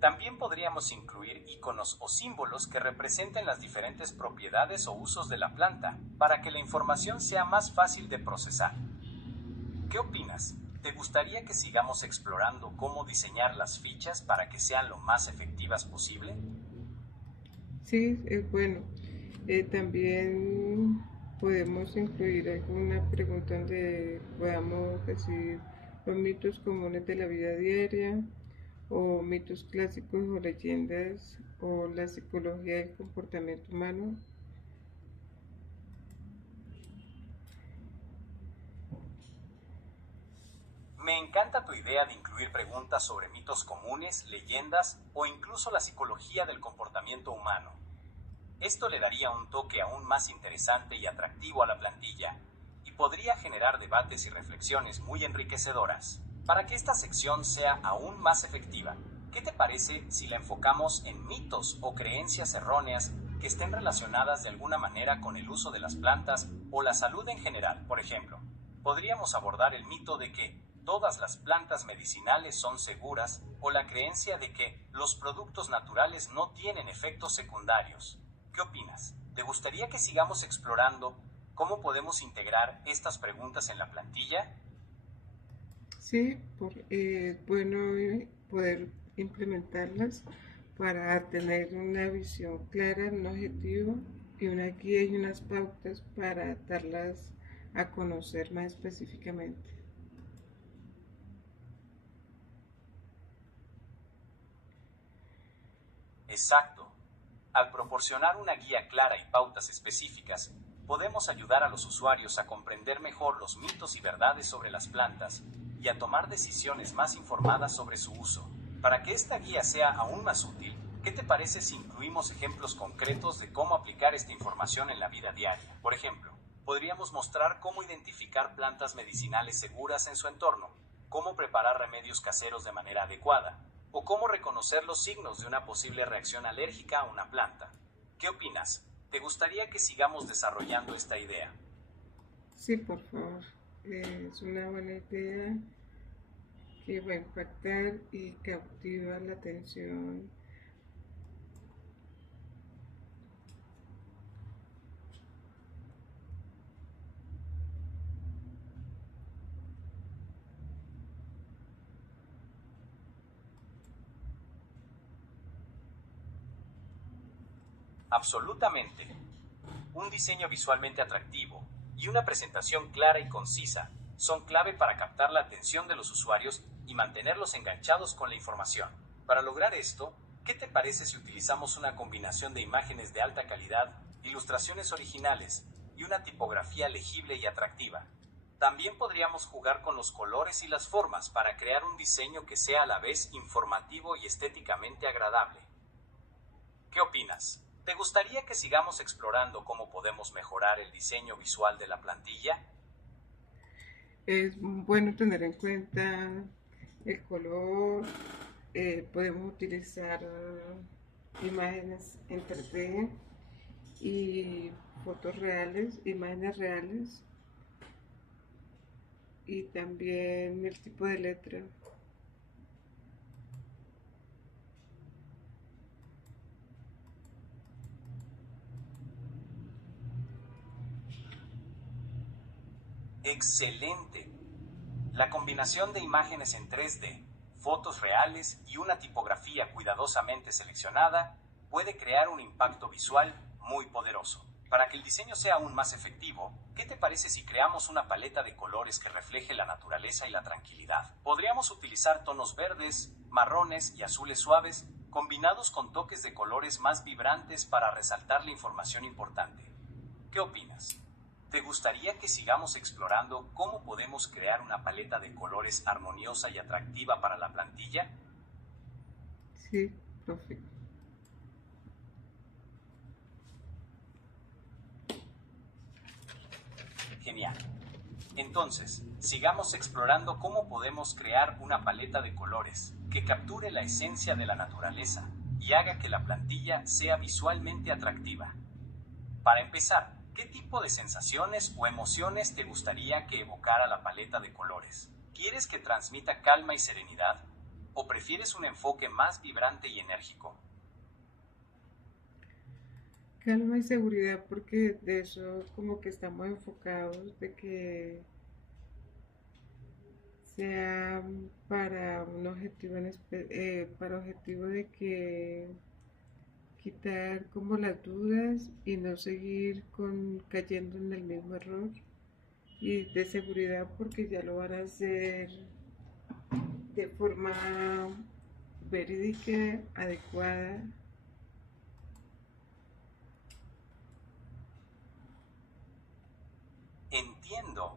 También podríamos incluir iconos o símbolos que representen las diferentes propiedades o usos de la planta, para que la información sea más fácil de procesar. ¿Qué opinas? ¿Te gustaría que sigamos explorando cómo diseñar las fichas para que sean lo más efectivas posible? Sí, es bueno. También podemos incluir alguna pregunta donde podamos decir los mitos comunes de la vida diaria, o mitos clásicos o leyendas, o la psicología del comportamiento humano. Me encanta tu idea de incluir preguntas sobre mitos comunes, leyendas o incluso la psicología del comportamiento humano. Esto le daría un toque aún más interesante y atractivo a la plantilla, y podría generar debates y reflexiones muy enriquecedoras. Para que esta sección sea aún más efectiva, ¿qué te parece si la enfocamos en mitos o creencias erróneas que estén relacionadas de alguna manera con el uso de las plantas o la salud en general? Por ejemplo, podríamos abordar el mito de que todas las plantas medicinales son seguras, o la creencia de que los productos naturales no tienen efectos secundarios. ¿Qué opinas? ¿Te gustaría que sigamos explorando cómo podemos integrar estas preguntas en la plantilla? Sí, bueno poder implementarlas para tener una visión clara, un objetivo y una guía y unas pautas para darlas a conocer más específicamente. Exacto. Al proporcionar una guía clara y pautas específicas, podemos ayudar a los usuarios a comprender mejor los mitos y verdades sobre las plantas y a tomar decisiones más informadas sobre su uso. Para que esta guía sea aún más útil, ¿qué te parece si incluimos ejemplos concretos de cómo aplicar esta información en la vida diaria? Por ejemplo, podríamos mostrar cómo identificar plantas medicinales seguras en su entorno, cómo preparar remedios caseros de manera adecuada, o cómo reconocer los signos de una posible reacción alérgica a una planta. ¿Qué opinas? ¿Te gustaría que sigamos desarrollando esta idea? Sí, por favor. Es una buena idea que va a impactar y cautiva la atención. Absolutamente. Un diseño visualmente atractivo y una presentación clara y concisa son clave para captar la atención de los usuarios y mantenerlos enganchados con la información. Para lograr esto, ¿qué te parece si utilizamos una combinación de imágenes de alta calidad, ilustraciones originales y una tipografía legible y atractiva? También podríamos jugar con los colores y las formas para crear un diseño que sea a la vez informativo y estéticamente agradable. ¿Qué opinas? ¿Te gustaría que sigamos explorando cómo podemos mejorar el diseño visual de la plantilla? Es bueno tener en cuenta el color. Podemos utilizar imágenes en 3D y fotos reales, imágenes reales, y también el tipo de letra. Excelente. La combinación de imágenes en 3D, fotos reales y una tipografía cuidadosamente seleccionada puede crear un impacto visual muy poderoso. Para que el diseño sea aún más efectivo, ¿qué te parece si creamos una paleta de colores que refleje la naturaleza y la tranquilidad? Podríamos utilizar tonos verdes, marrones y azules suaves, combinados con toques de colores más vibrantes para resaltar la información importante. ¿Qué opinas? ¿Te gustaría que sigamos explorando cómo podemos crear una paleta de colores armoniosa y atractiva para la plantilla? Sí, profe. Genial. Entonces, sigamos explorando cómo podemos crear una paleta de colores que capture la esencia de la naturaleza y haga que la plantilla sea visualmente atractiva. Para empezar, ¿qué tipo de sensaciones o emociones te gustaría que evocara la paleta de colores? ¿Quieres que transmita calma y serenidad? ¿O prefieres un enfoque más vibrante y enérgico? Calma y seguridad, porque de eso como que estamos enfocados de que sea para un objetivo para objetivo de que quitar como las dudas y no seguir cayendo en el mismo error, y de seguridad porque ya lo van a hacer de forma verídica, adecuada. Entiendo.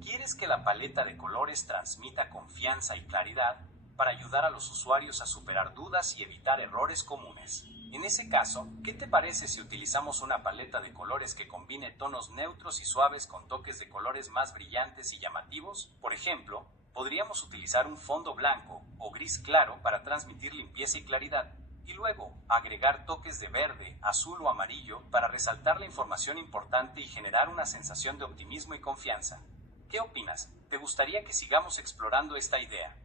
¿Quieres que la paleta de colores transmita confianza y claridad para ayudar a los usuarios a superar dudas y evitar errores comunes? En ese caso, ¿qué te parece si utilizamos una paleta de colores que combine tonos neutros y suaves con toques de colores más brillantes y llamativos? Por ejemplo, podríamos utilizar un fondo blanco o gris claro para transmitir limpieza y claridad, y luego agregar toques de verde, azul o amarillo para resaltar la información importante y generar una sensación de optimismo y confianza. ¿Qué opinas? ¿Te gustaría que sigamos explorando esta idea?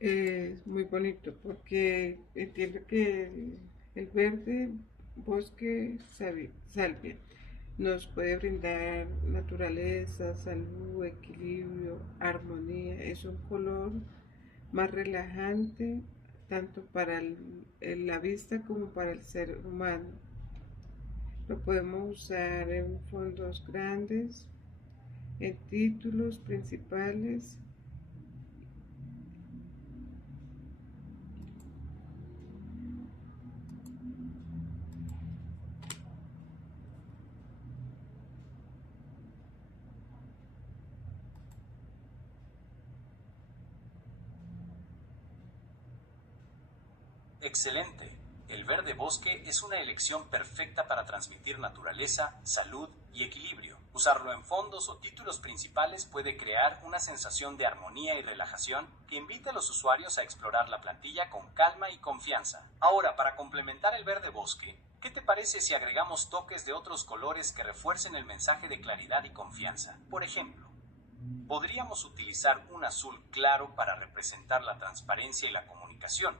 Es muy bonito porque entiendo que el verde, bosque, salvia, nos puede brindar naturaleza, salud, equilibrio, armonía. Es un color más relajante tanto para la vista como para el ser humano. Lo podemos usar en fondos grandes, en títulos principales. Excelente. El verde bosque es una elección perfecta para transmitir naturaleza, salud y equilibrio. Usarlo en fondos o títulos principales puede crear una sensación de armonía y relajación que invita a los usuarios a explorar la plantilla con calma y confianza. Ahora, para complementar el verde bosque, ¿qué te parece si agregamos toques de otros colores que refuercen el mensaje de claridad y confianza? Por ejemplo, podríamos utilizar un azul claro para representar la transparencia y la comunicación,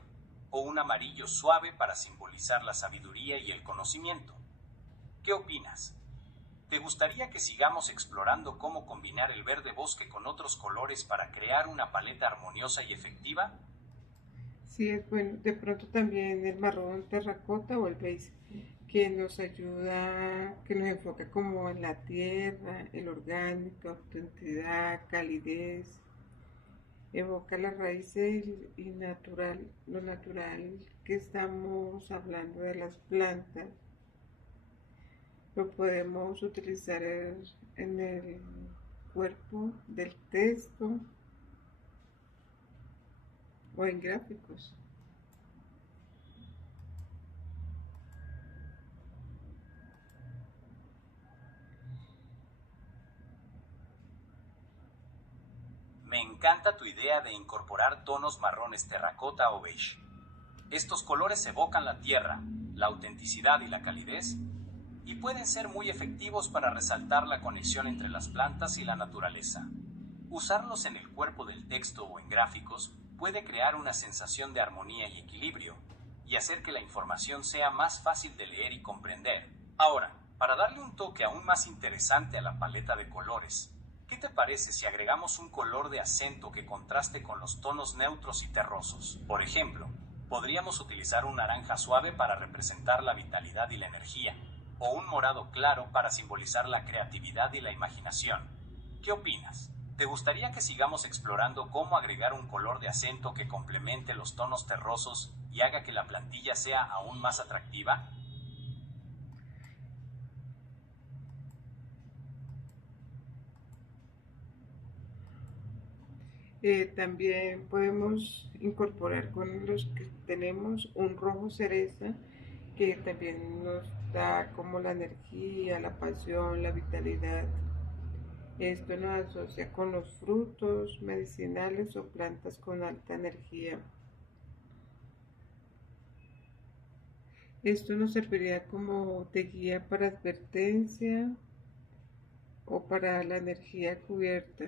o un amarillo suave para simbolizar la sabiduría y el conocimiento. ¿Qué opinas? ¿Te gustaría que sigamos explorando cómo combinar el verde bosque con otros colores para crear una paleta armoniosa y efectiva? Sí, es bueno. De pronto también el marrón terracota o el beige, que nos ayuda, que nos enfoca como en la tierra, el orgánico, autenticidad, calidez, evoca las raíces y natural, lo natural que estamos hablando de las plantas. Lo podemos utilizar en el cuerpo del texto o en gráficos. encanta tu idea de incorporar tonos marrones terracota o beige. Estos colores evocan la tierra, la autenticidad y la calidez, y pueden ser muy efectivos para resaltar la conexión entre las plantas y la naturaleza. Usarlos en el cuerpo del texto o en gráficos puede crear una sensación de armonía y equilibrio, y hacer que la información sea más fácil de leer y comprender. Ahora, para darle un toque aún más interesante a la paleta de colores, ¿qué te parece si agregamos un color de acento que contraste con los tonos neutros y terrosos? Por ejemplo, podríamos utilizar un naranja suave para representar la vitalidad y la energía, o un morado claro para simbolizar la creatividad y la imaginación. ¿Qué opinas? ¿Te gustaría que sigamos explorando cómo agregar un color de acento que complemente los tonos terrosos y haga que la plantilla sea aún más atractiva? También podemos incorporar con los que tenemos un rojo cereza que también nos da como la energía, la pasión, la vitalidad. Esto nos asocia con los frutos medicinales o plantas con alta energía. Esto nos serviría como de guía para advertencia o para la energía cubierta.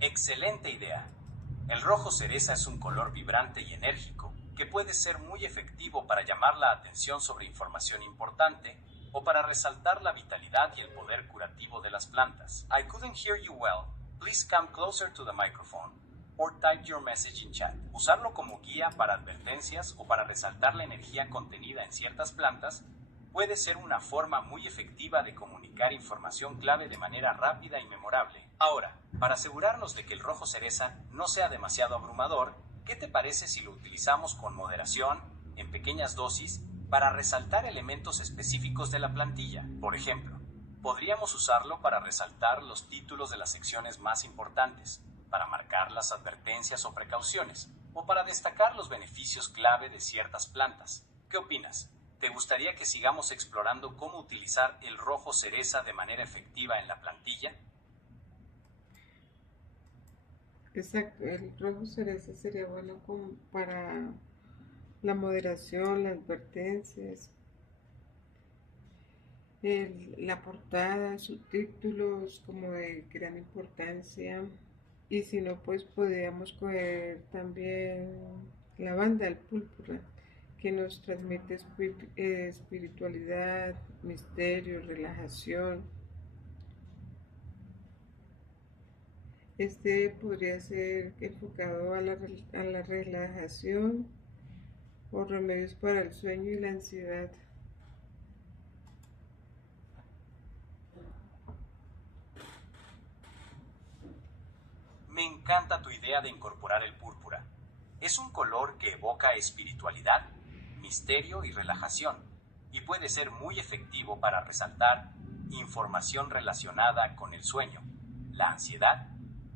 Excelente idea. El rojo cereza es un color vibrante y enérgico que puede ser muy efectivo para llamar la atención sobre información importante o para resaltar la vitalidad y el poder curativo de las plantas. I couldn't hear you well. Please come closer to the microphone or type your message in chat. Usarlo como guía para advertencias o para resaltar la energía contenida en ciertas plantas puede ser una forma muy efectiva de comunicar información clave de manera rápida y memorable. Ahora, para asegurarnos de que el rojo cereza no sea demasiado abrumador, ¿qué te parece si lo utilizamos con moderación, en pequeñas dosis, para resaltar elementos específicos de la plantilla? Por ejemplo, podríamos usarlo para resaltar los títulos de las secciones más importantes, para marcar las advertencias o precauciones, o para destacar los beneficios clave de ciertas plantas. ¿Qué opinas? ¿Te gustaría que sigamos explorando cómo utilizar el rojo cereza de manera efectiva en la plantilla? Exacto, el rojo cereza sería bueno como para la moderación, las advertencias, la portada, subtítulos como de gran importancia. Y si no, pues podríamos coger también la banda, el púrpura, que nos transmite espiritualidad, misterio, relajación. Este podría ser enfocado a la relajación o remedios para el sueño y la ansiedad. Me encanta tu idea de incorporar el púrpura. Es un color que evoca espiritualidad, misterio y relajación, y puede ser muy efectivo para resaltar información relacionada con el sueño, la ansiedad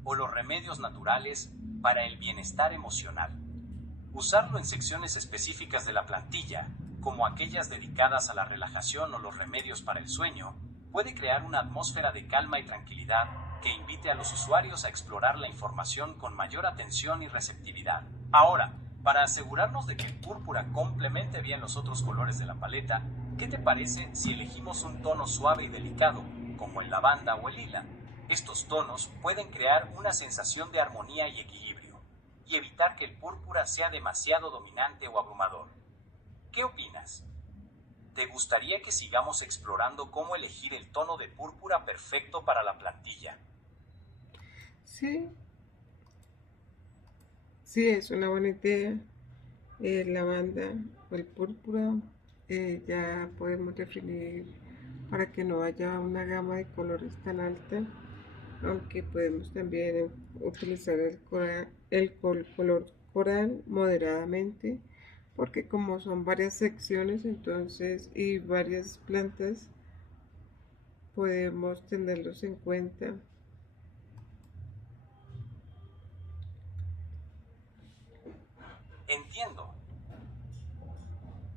o los remedios naturales para el bienestar emocional. Usarlo en secciones específicas de la plantilla, como aquellas dedicadas a la relajación o los remedios para el sueño, puede crear una atmósfera de calma y tranquilidad que invite a los usuarios a explorar la información con mayor atención y receptividad. Ahora, para asegurarnos de que el púrpura complemente bien los otros colores de la paleta, ¿qué te parece si elegimos un tono suave y delicado, como el lavanda o el lila? Estos tonos pueden crear una sensación de armonía y equilibrio, y evitar que el púrpura sea demasiado dominante o abrumador. ¿Qué opinas? ¿Te gustaría que sigamos explorando cómo elegir el tono de púrpura perfecto para la plantilla? Sí, sí, es una buena idea. Lavanda o el púrpura, ya podemos definir para que no haya una gama de colores tan alta, aunque podemos también utilizar el color coral moderadamente porque como son varias secciones, entonces, y varias plantas, podemos tenerlos en cuenta. Entiendo.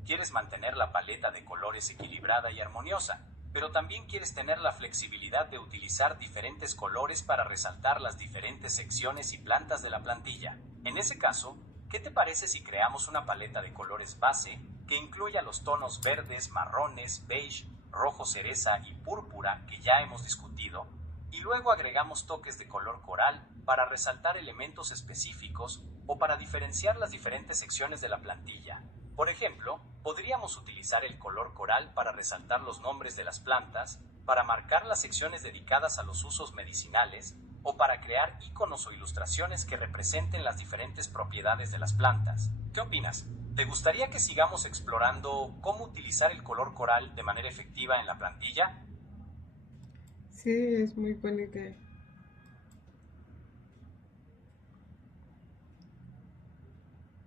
Quieres mantener la paleta de colores equilibrada y armoniosa, pero también quieres tener la flexibilidad de utilizar diferentes colores para resaltar las diferentes secciones y plantas de la plantilla. En ese caso, ¿qué te parece si creamos una paleta de colores base que incluya los tonos verdes, marrones, beige, rojo cereza y púrpura que ya hemos discutido, y luego agregamos toques de color coral para resaltar elementos específicos o para diferenciar las diferentes secciones de la plantilla? Por ejemplo, podríamos utilizar el color coral para resaltar los nombres de las plantas, para marcar las secciones dedicadas a los usos medicinales o para crear iconos o ilustraciones que representen las diferentes propiedades de las plantas. ¿Qué opinas? ¿Te gustaría que sigamos explorando cómo utilizar el color coral de manera efectiva en la plantilla? Sí, es muy buena idea.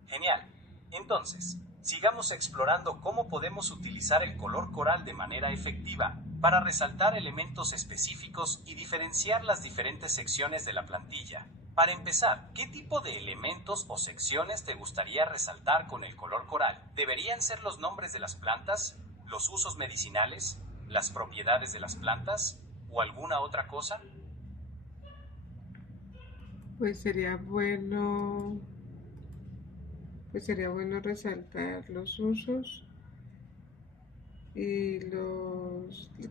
Genial. Entonces, sigamos explorando cómo podemos utilizar el color coral de manera efectiva para resaltar elementos específicos y diferenciar las diferentes secciones de la plantilla. Para empezar, ¿qué tipo de elementos o secciones te gustaría resaltar con el color coral? ¿Deberían ser los nombres de las plantas, los usos medicinales, las propiedades de las plantas o alguna otra cosa? Pues sería bueno, pues sería bueno resaltar los usos y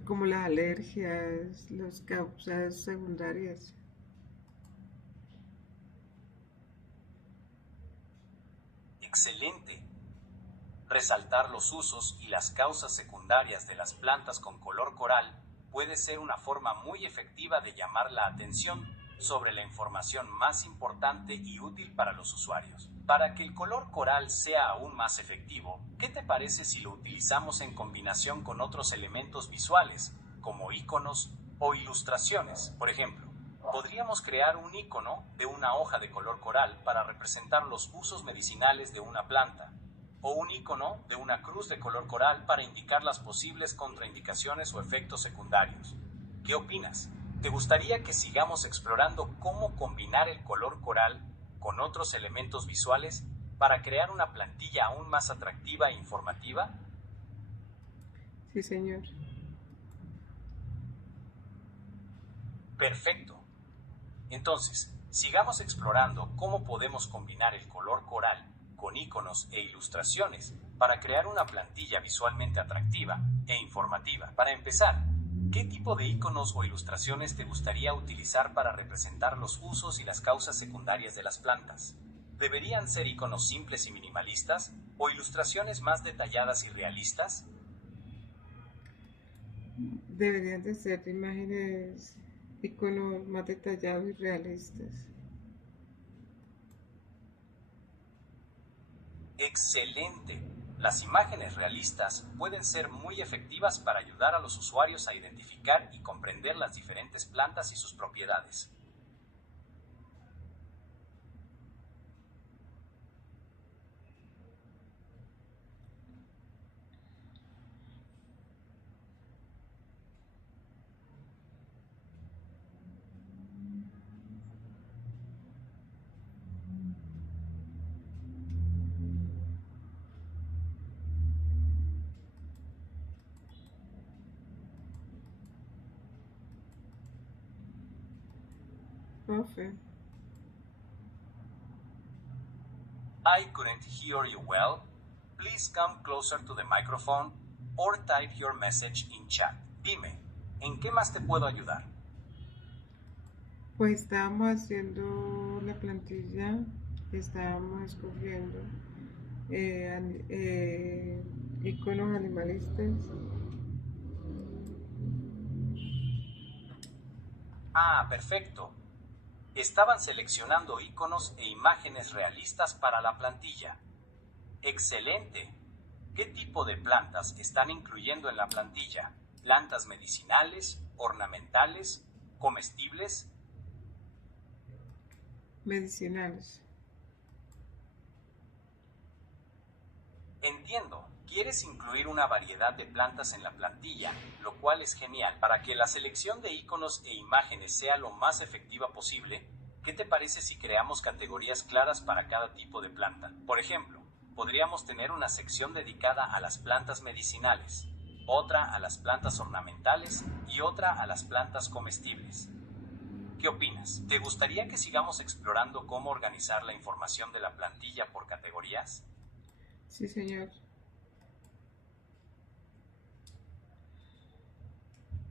como las alergias, las causas secundarias. Excelente. Resaltar los usos y las causas secundarias de las plantas con color coral puede ser una forma muy efectiva de llamar la atención sobre la información más importante y útil para los usuarios. Para que el color coral sea aún más efectivo, ¿qué te parece si lo utilizamos en combinación con otros elementos visuales, como iconos o ilustraciones? Por ejemplo, podríamos crear un icono de una hoja de color coral para representar los usos medicinales de una planta, o un icono de una cruz de color coral para indicar las posibles contraindicaciones o efectos secundarios. ¿Qué opinas? ¿Te gustaría que sigamos explorando cómo combinar el color coral con otros elementos visuales para crear una plantilla aún más atractiva e informativa? Sí, señor. Perfecto. Entonces, sigamos explorando cómo podemos combinar el color coral con iconos e ilustraciones para crear una plantilla visualmente atractiva e informativa. Para empezar, ¿qué tipo de iconos o ilustraciones te gustaría utilizar para representar los usos y las causas secundarias de las plantas? ¿Deberían ser iconos simples y minimalistas o ilustraciones más detalladas y realistas? Deberían de ser imágenes, iconos más detallados y realistas. Excelente. Las imágenes realistas pueden ser muy efectivas para ayudar a los usuarios a identificar y comprender las diferentes plantas y sus propiedades. Profe, I couldn't hear you well. Please come closer to the microphone or type your message in chat. Dime, ¿en qué más te puedo ayudar? pues estábamos haciendo la plantilla, estábamos escogiendo iconos animalistas. Ah, perfecto. Estaban seleccionando iconos e imágenes realistas para la plantilla. Excelente. ¿Qué tipo de plantas están incluyendo en la plantilla? ¿Plantas medicinales, ornamentales, comestibles? Medicinales. Entiendo, quieres incluir una variedad de plantas en la plantilla, lo cual es genial. Para que la selección de iconos e imágenes sea lo más efectiva posible, ¿qué te parece si creamos categorías claras para cada tipo de planta? Por ejemplo, podríamos tener una sección dedicada a las plantas medicinales, otra a las plantas ornamentales y otra a las plantas comestibles. ¿Qué opinas? ¿Te gustaría que sigamos explorando cómo organizar la información de la plantilla por categorías? Sí, señor.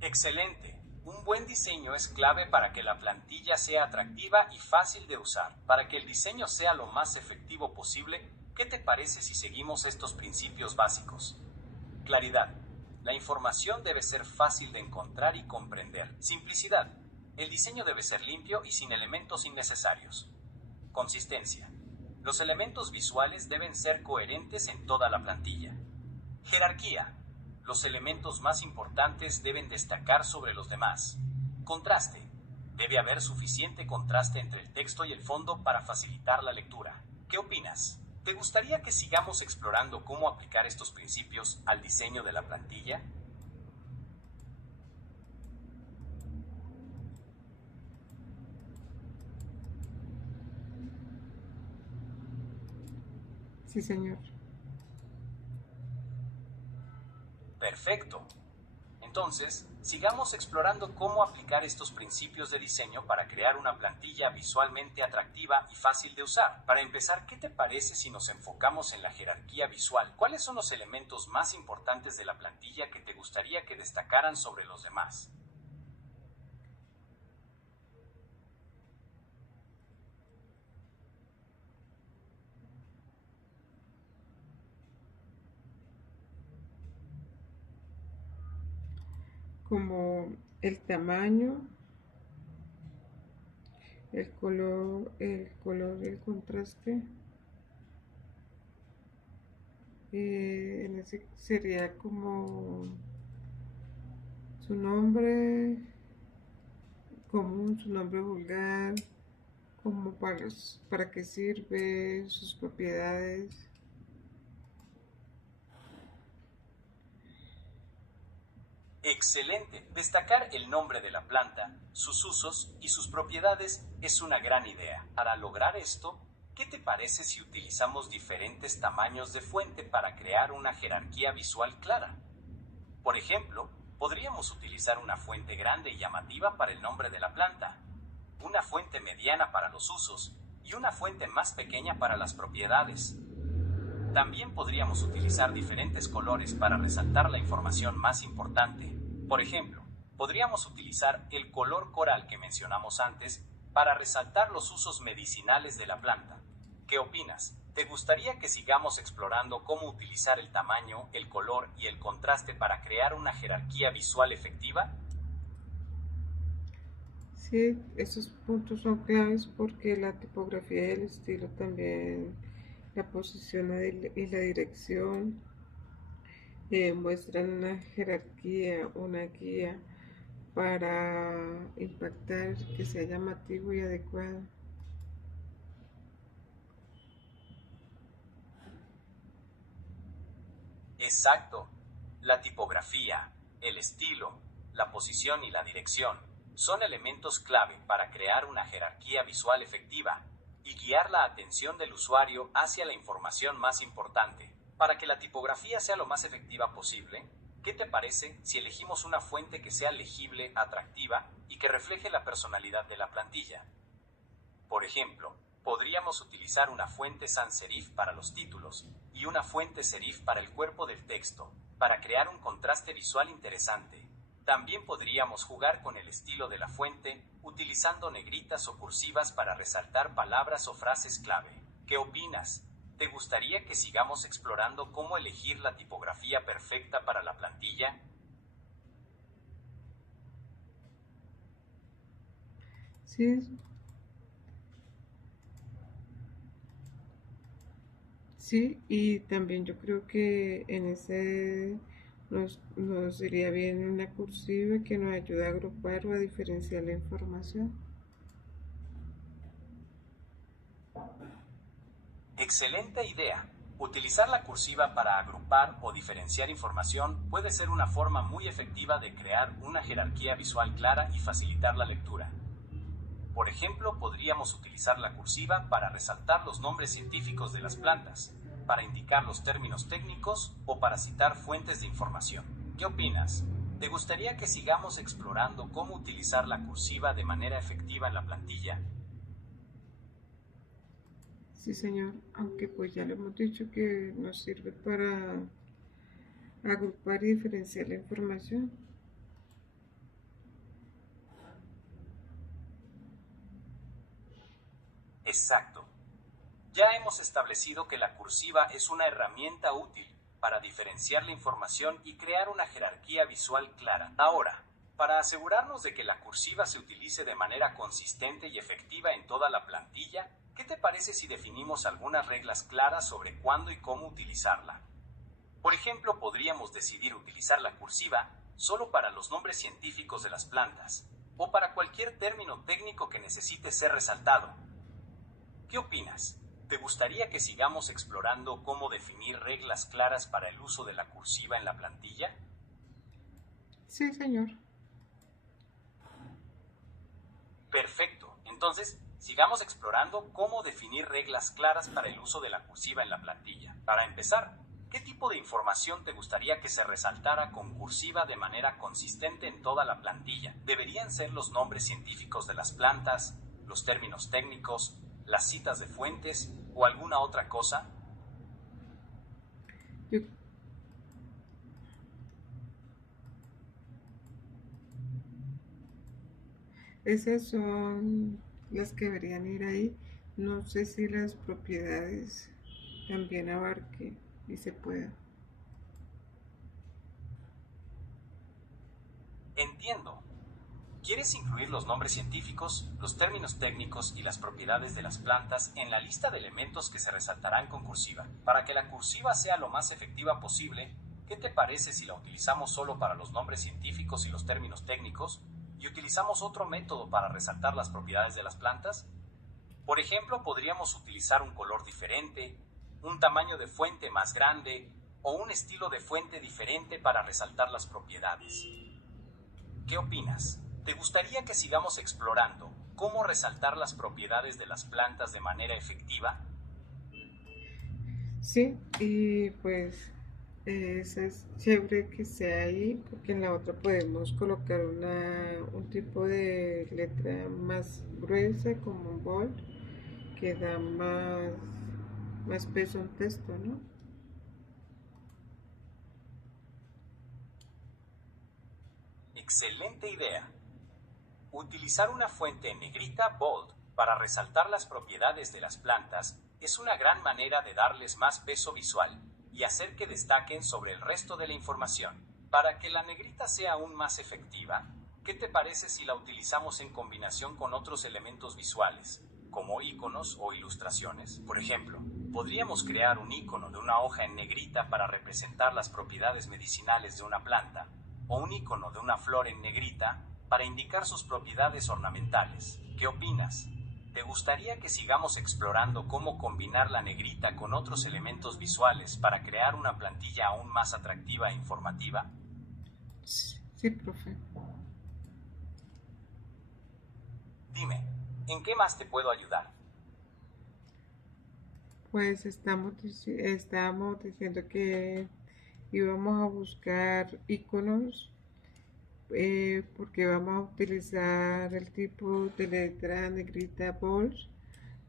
Excelente. Un buen diseño es clave para que la plantilla sea atractiva y fácil de usar. Para que el diseño sea lo más efectivo posible, ¿qué te parece si seguimos estos principios básicos? Claridad. La información debe ser fácil de encontrar y comprender. Simplicidad. El diseño debe ser limpio y sin elementos innecesarios. Consistencia. Los elementos visuales deben ser coherentes en toda la plantilla. Jerarquía. Los elementos más importantes deben destacar sobre los demás. Contraste. Debe haber suficiente contraste entre el texto y el fondo para facilitar la lectura. ¿Qué opinas? ¿Te gustaría que sigamos explorando cómo aplicar estos principios al diseño de la plantilla? Sí, señor. Perfecto. Entonces, sigamos explorando cómo aplicar estos principios de diseño para crear una plantilla visualmente atractiva y fácil de usar. Para empezar, ¿qué te parece si nos enfocamos en la jerarquía visual? ¿Cuáles son los elementos más importantes de la plantilla que te gustaría que destacaran sobre los demás? Como el tamaño, el contraste. En ese sería como su nombre común, su nombre vulgar, como para qué sirve, sus propiedades. Excelente. Destacar el nombre de la planta, sus usos y sus propiedades es una gran idea. Para lograr esto, ¿qué te parece si utilizamos diferentes tamaños de fuente para crear una jerarquía visual clara? Por ejemplo, podríamos utilizar una fuente grande y llamativa para el nombre de la planta, una fuente mediana para los usos y una fuente más pequeña para las propiedades. También podríamos utilizar diferentes colores para resaltar la información más importante. Por ejemplo, podríamos utilizar el color coral que mencionamos antes para resaltar los usos medicinales de la planta. ¿Qué opinas? ¿Te gustaría que sigamos explorando cómo utilizar el tamaño, el color y el contraste para crear una jerarquía visual efectiva? Sí, esos puntos son claves porque la tipografía y el estilo también, la posición y la dirección muestran una jerarquía, una guía para impactar, que sea llamativo y adecuado. Exacto. La tipografía, el estilo, la posición y la dirección son elementos clave para crear una jerarquía visual efectiva y guiar la atención del usuario hacia la información más importante. Para que la tipografía sea lo más efectiva posible, ¿qué te parece si elegimos una fuente que sea legible, atractiva y que refleje la personalidad de la plantilla? Por ejemplo, podríamos utilizar una fuente sans serif para los títulos y una fuente serif para el cuerpo del texto, para crear un contraste visual interesante. También podríamos jugar con el estilo de la fuente, utilizando negritas o cursivas para resaltar palabras o frases clave. ¿Qué opinas? ¿Te gustaría que sigamos explorando cómo elegir la tipografía perfecta para la plantilla? Sí, sí, y también yo creo que en ese nos iría bien una cursiva que nos ayude a agrupar o a diferenciar la información. Excelente idea. Utilizar la cursiva para agrupar o diferenciar información puede ser una forma muy efectiva de crear una jerarquía visual clara y facilitar la lectura. Por ejemplo, podríamos utilizar la cursiva para resaltar los nombres científicos de las plantas, para indicar los términos técnicos o para citar fuentes de información. ¿Qué opinas? ¿Te gustaría que sigamos explorando cómo utilizar la cursiva de manera efectiva en la plantilla? Sí, señor, aunque pues ya le hemos dicho que nos sirve para agrupar y diferenciar la información. Exacto. Ya hemos establecido que la cursiva es una herramienta útil para diferenciar la información y crear una jerarquía visual clara. Ahora, para asegurarnos de que la cursiva se utilice de manera consistente y efectiva en toda la plantilla, ¿qué te parece si definimos algunas reglas claras sobre cuándo y cómo utilizarla? Por ejemplo, podríamos decidir utilizar la cursiva solo para los nombres científicos de las plantas, o para cualquier término técnico que necesite ser resaltado. ¿Qué opinas? ¿Te gustaría que sigamos explorando cómo definir reglas claras para el uso de la cursiva en la plantilla? Sí, señor. Perfecto. Entonces, sigamos explorando cómo definir reglas claras para el uso de la cursiva en la plantilla. Para empezar, ¿qué tipo de información te gustaría que se resaltara con cursiva de manera consistente en toda la plantilla? ¿Deberían ser los nombres científicos de las plantas, los términos técnicos, las citas de fuentes o alguna otra cosa? Yo- Esas son las que deberían ir ahí. No sé si las propiedades también abarque y se pueda. Entiendo. ¿Quieres incluir los nombres científicos, los términos técnicos y las propiedades de las plantas en la lista de elementos que se resaltarán con cursiva? Para que la cursiva sea lo más efectiva posible, ¿qué te parece si la utilizamos solo para los nombres científicos y los términos técnicos y utilizamos otro método para resaltar las propiedades de las plantas? Por ejemplo, podríamos utilizar un color diferente, un tamaño de fuente más grande o un estilo de fuente diferente para resaltar las propiedades. ¿Qué opinas? ¿Te gustaría que sigamos explorando cómo resaltar las propiedades de las plantas de manera efectiva? Sí, y pues esa es chévere que sea ahí, porque en la otra podemos colocar un tipo de letra más gruesa, como un bold, que da más peso al texto, ¿no? Excelente idea. Utilizar una fuente en negrita bold para resaltar las propiedades de las plantas es una gran manera de darles más peso visual y hacer que destaquen sobre el resto de la información. Para que la negrita sea aún más efectiva, ¿qué te parece si la utilizamos en combinación con otros elementos visuales, como iconos o ilustraciones? Por ejemplo, podríamos crear un icono de una hoja en negrita para representar las propiedades medicinales de una planta, o un icono de una flor en negrita para indicar sus propiedades ornamentales. ¿Qué opinas? ¿Te gustaría que sigamos explorando cómo combinar la negrita con otros elementos visuales para crear una plantilla aún más atractiva e informativa? Sí, profe. Dime, ¿en qué más te puedo ayudar? Pues estábamos diciendo que íbamos a buscar iconos porque vamos a utilizar el tipo de letra negrita bold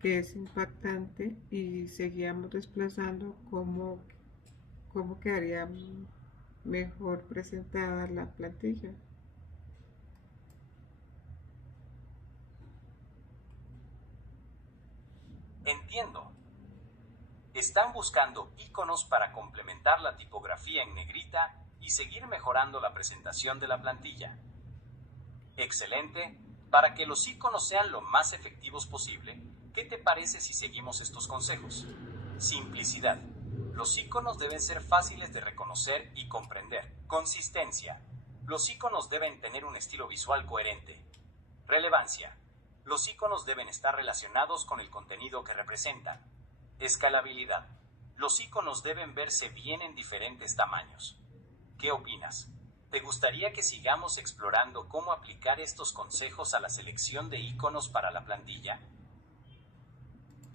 que es impactante y seguíamos desplazando cómo quedaría mejor presentada la plantilla. Entiendo. Están buscando iconos para complementar la tipografía en negrita y seguir mejorando la presentación de la plantilla. Excelente. Para que los iconos sean lo más efectivos posible, ¿qué te parece si seguimos estos consejos? Simplicidad. Los iconos deben ser fáciles de reconocer y comprender. Consistencia. Los iconos deben tener un estilo visual coherente. Relevancia. Los iconos deben estar relacionados con el contenido que representan. Escalabilidad. Los iconos deben verse bien en diferentes tamaños. ¿Qué opinas? ¿Te gustaría que sigamos explorando cómo aplicar estos consejos a la selección de iconos para la plantilla?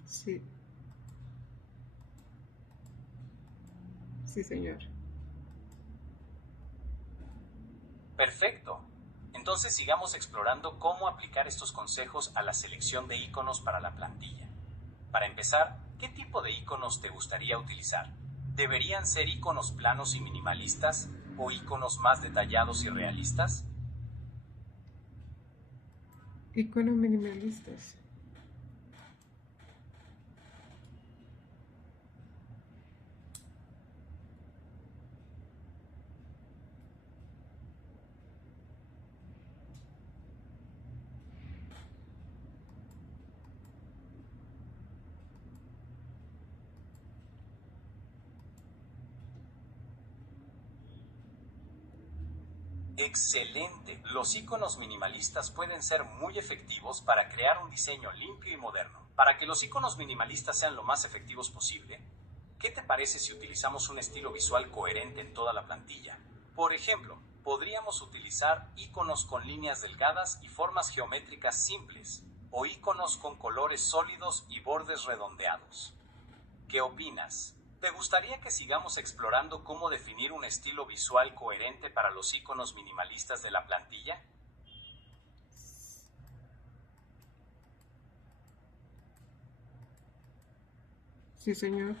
Sí, sí, señor. Perfecto. Entonces sigamos explorando cómo aplicar estos consejos a la selección de iconos para la plantilla. Para empezar, ¿qué tipo de iconos te gustaría utilizar? ¿Deberían ser iconos planos y minimalistas o iconos más detallados y realistas? Iconos minimalistas. Excelente. Los iconos minimalistas pueden ser muy efectivos para crear un diseño limpio y moderno. Para que los iconos minimalistas sean lo más efectivos posible, ¿qué te parece si utilizamos un estilo visual coherente en toda la plantilla? Por ejemplo, podríamos utilizar iconos con líneas delgadas y formas geométricas simples, o iconos con colores sólidos y bordes redondeados. ¿Qué opinas? ¿Te gustaría que sigamos explorando cómo definir un estilo visual coherente para los iconos minimalistas de la plantilla? Sí, señor.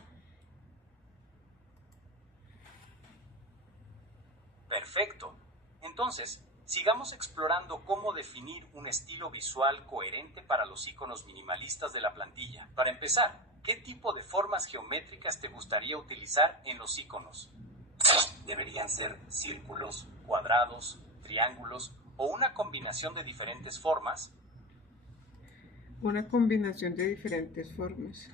Perfecto. Entonces, sigamos explorando cómo definir un estilo visual coherente para los iconos minimalistas de la plantilla. Para empezar, ¿qué tipo de formas geométricas te gustaría utilizar en los iconos? ¿Deberían ser círculos, cuadrados, triángulos o una combinación de diferentes formas? Una combinación de diferentes formas.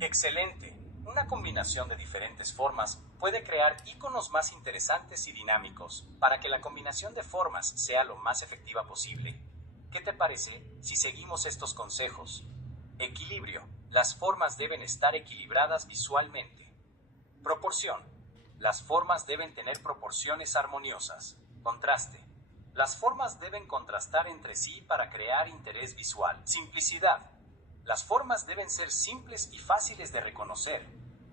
Excelente. Una combinación de diferentes formas puede crear iconos más interesantes y dinámicos. Para que la combinación de formas sea lo más efectiva posible, ¿qué te parece si seguimos estos consejos? Equilibrio. Las formas deben estar equilibradas visualmente. Proporción. Las formas deben tener proporciones armoniosas. Contraste. Las formas deben contrastar entre sí para crear interés visual. Simplicidad. Las formas deben ser simples y fáciles de reconocer.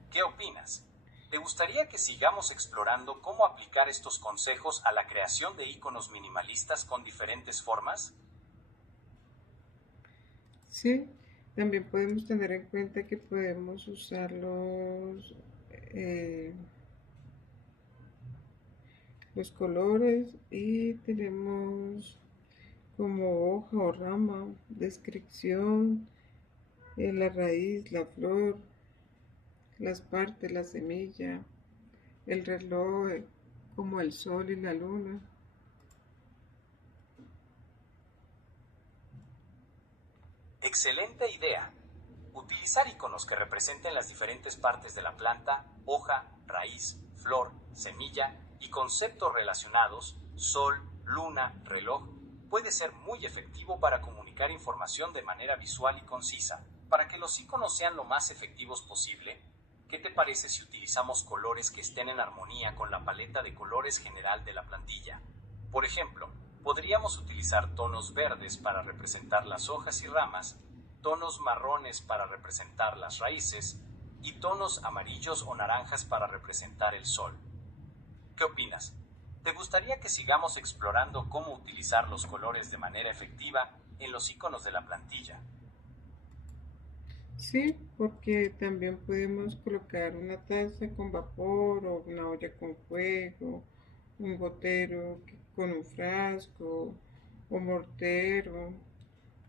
¿Qué opinas? ¿Te gustaría que sigamos explorando cómo aplicar estos consejos a la creación de iconos minimalistas con diferentes formas? Sí, también podemos tener en cuenta que podemos usar los colores y tenemos como hoja o rama, descripción, la raíz, la flor, las partes, la semilla, el reloj, como el sol y la luna. Excelente idea. Utilizar iconos que representen las diferentes partes de la planta, hoja, raíz, flor, semilla y conceptos relacionados, sol, luna, reloj, puede ser muy efectivo para comunicar información de manera visual y concisa. Para que los iconos sean lo más efectivos posible, ¿qué te parece si utilizamos colores que estén en armonía con la paleta de colores general de la plantilla? Por ejemplo, podríamos utilizar tonos verdes para representar las hojas y ramas, tonos marrones para representar las raíces y tonos amarillos o naranjas para representar el sol. ¿Qué opinas? ¿Te gustaría que sigamos explorando cómo utilizar los colores de manera efectiva en los iconos de la plantilla? Sí, porque también podemos colocar una taza con vapor o una olla con fuego, un gotero con un frasco o mortero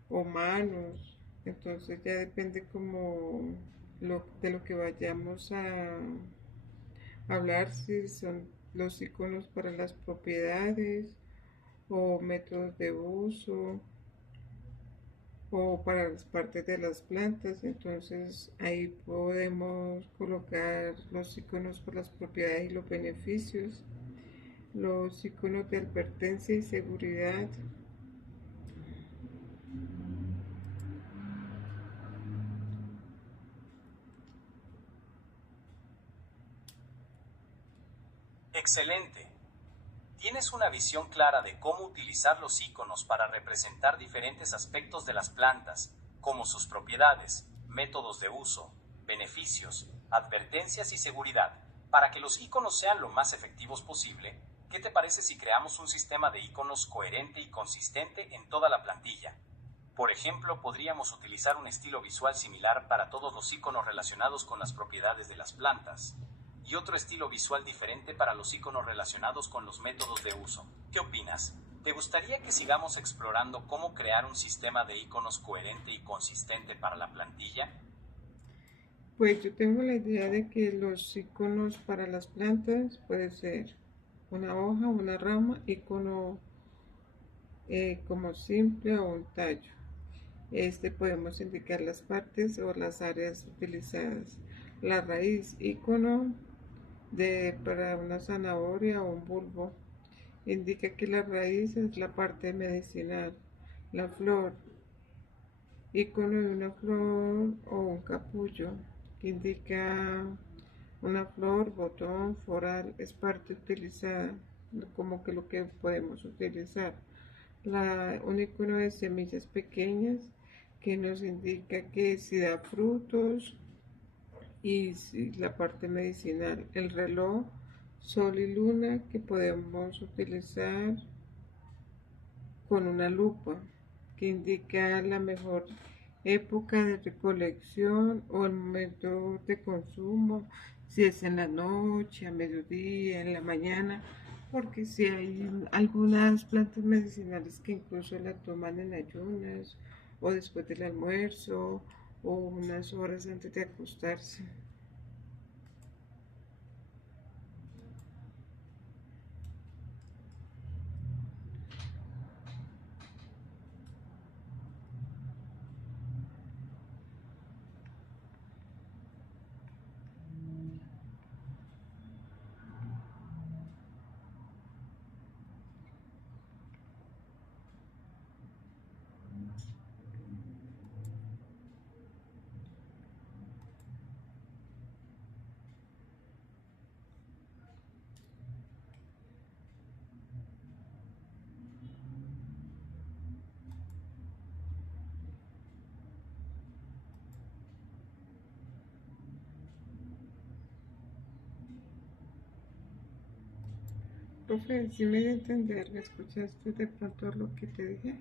o manos. Entonces ya depende como de lo que vayamos a hablar, si son los iconos para las propiedades o métodos de uso o para las partes de las plantas. Entonces ahí podemos colocar los iconos por las propiedades y los beneficios, los iconos de advertencia y seguridad. Excelente. Tienes una visión clara de cómo utilizar los iconos para representar diferentes aspectos de las plantas, como sus propiedades, métodos de uso, beneficios, advertencias y seguridad. Para que los iconos sean lo más efectivos posible, ¿qué te parece si creamos un sistema de iconos coherente y consistente en toda la plantilla? Por ejemplo, podríamos utilizar un estilo visual similar para todos los iconos relacionados con las propiedades de las plantas, y otro estilo visual diferente para los iconos relacionados con los métodos de uso. ¿Qué opinas? ¿Te gustaría que sigamos explorando cómo crear un sistema de iconos coherente y consistente para la plantilla? Pues yo tengo la idea de que los iconos para las plantas puede ser una hoja, una rama, icono como simple o un tallo. Podemos indicar las partes o las áreas utilizadas. La raíz, icono para una zanahoria o un bulbo, indica que la raíz es la parte medicinal. La flor, icono de una flor o un capullo, que indica una flor, botón, floral, es parte utilizada, como que lo que podemos utilizar. Un icono de semillas pequeñas que nos indica que si da frutos y si la parte medicinal. El reloj, sol y luna que podemos utilizar con una lupa que indica la mejor época de recolección o el momento de consumo, si es en la noche, a mediodía, en la mañana, porque si hay algunas plantas medicinales que incluso la toman en ayunas o después del almuerzo o unas horas antes de acostarse. Profe, si me di a entender, ¿me escuchaste de pronto lo que te dije?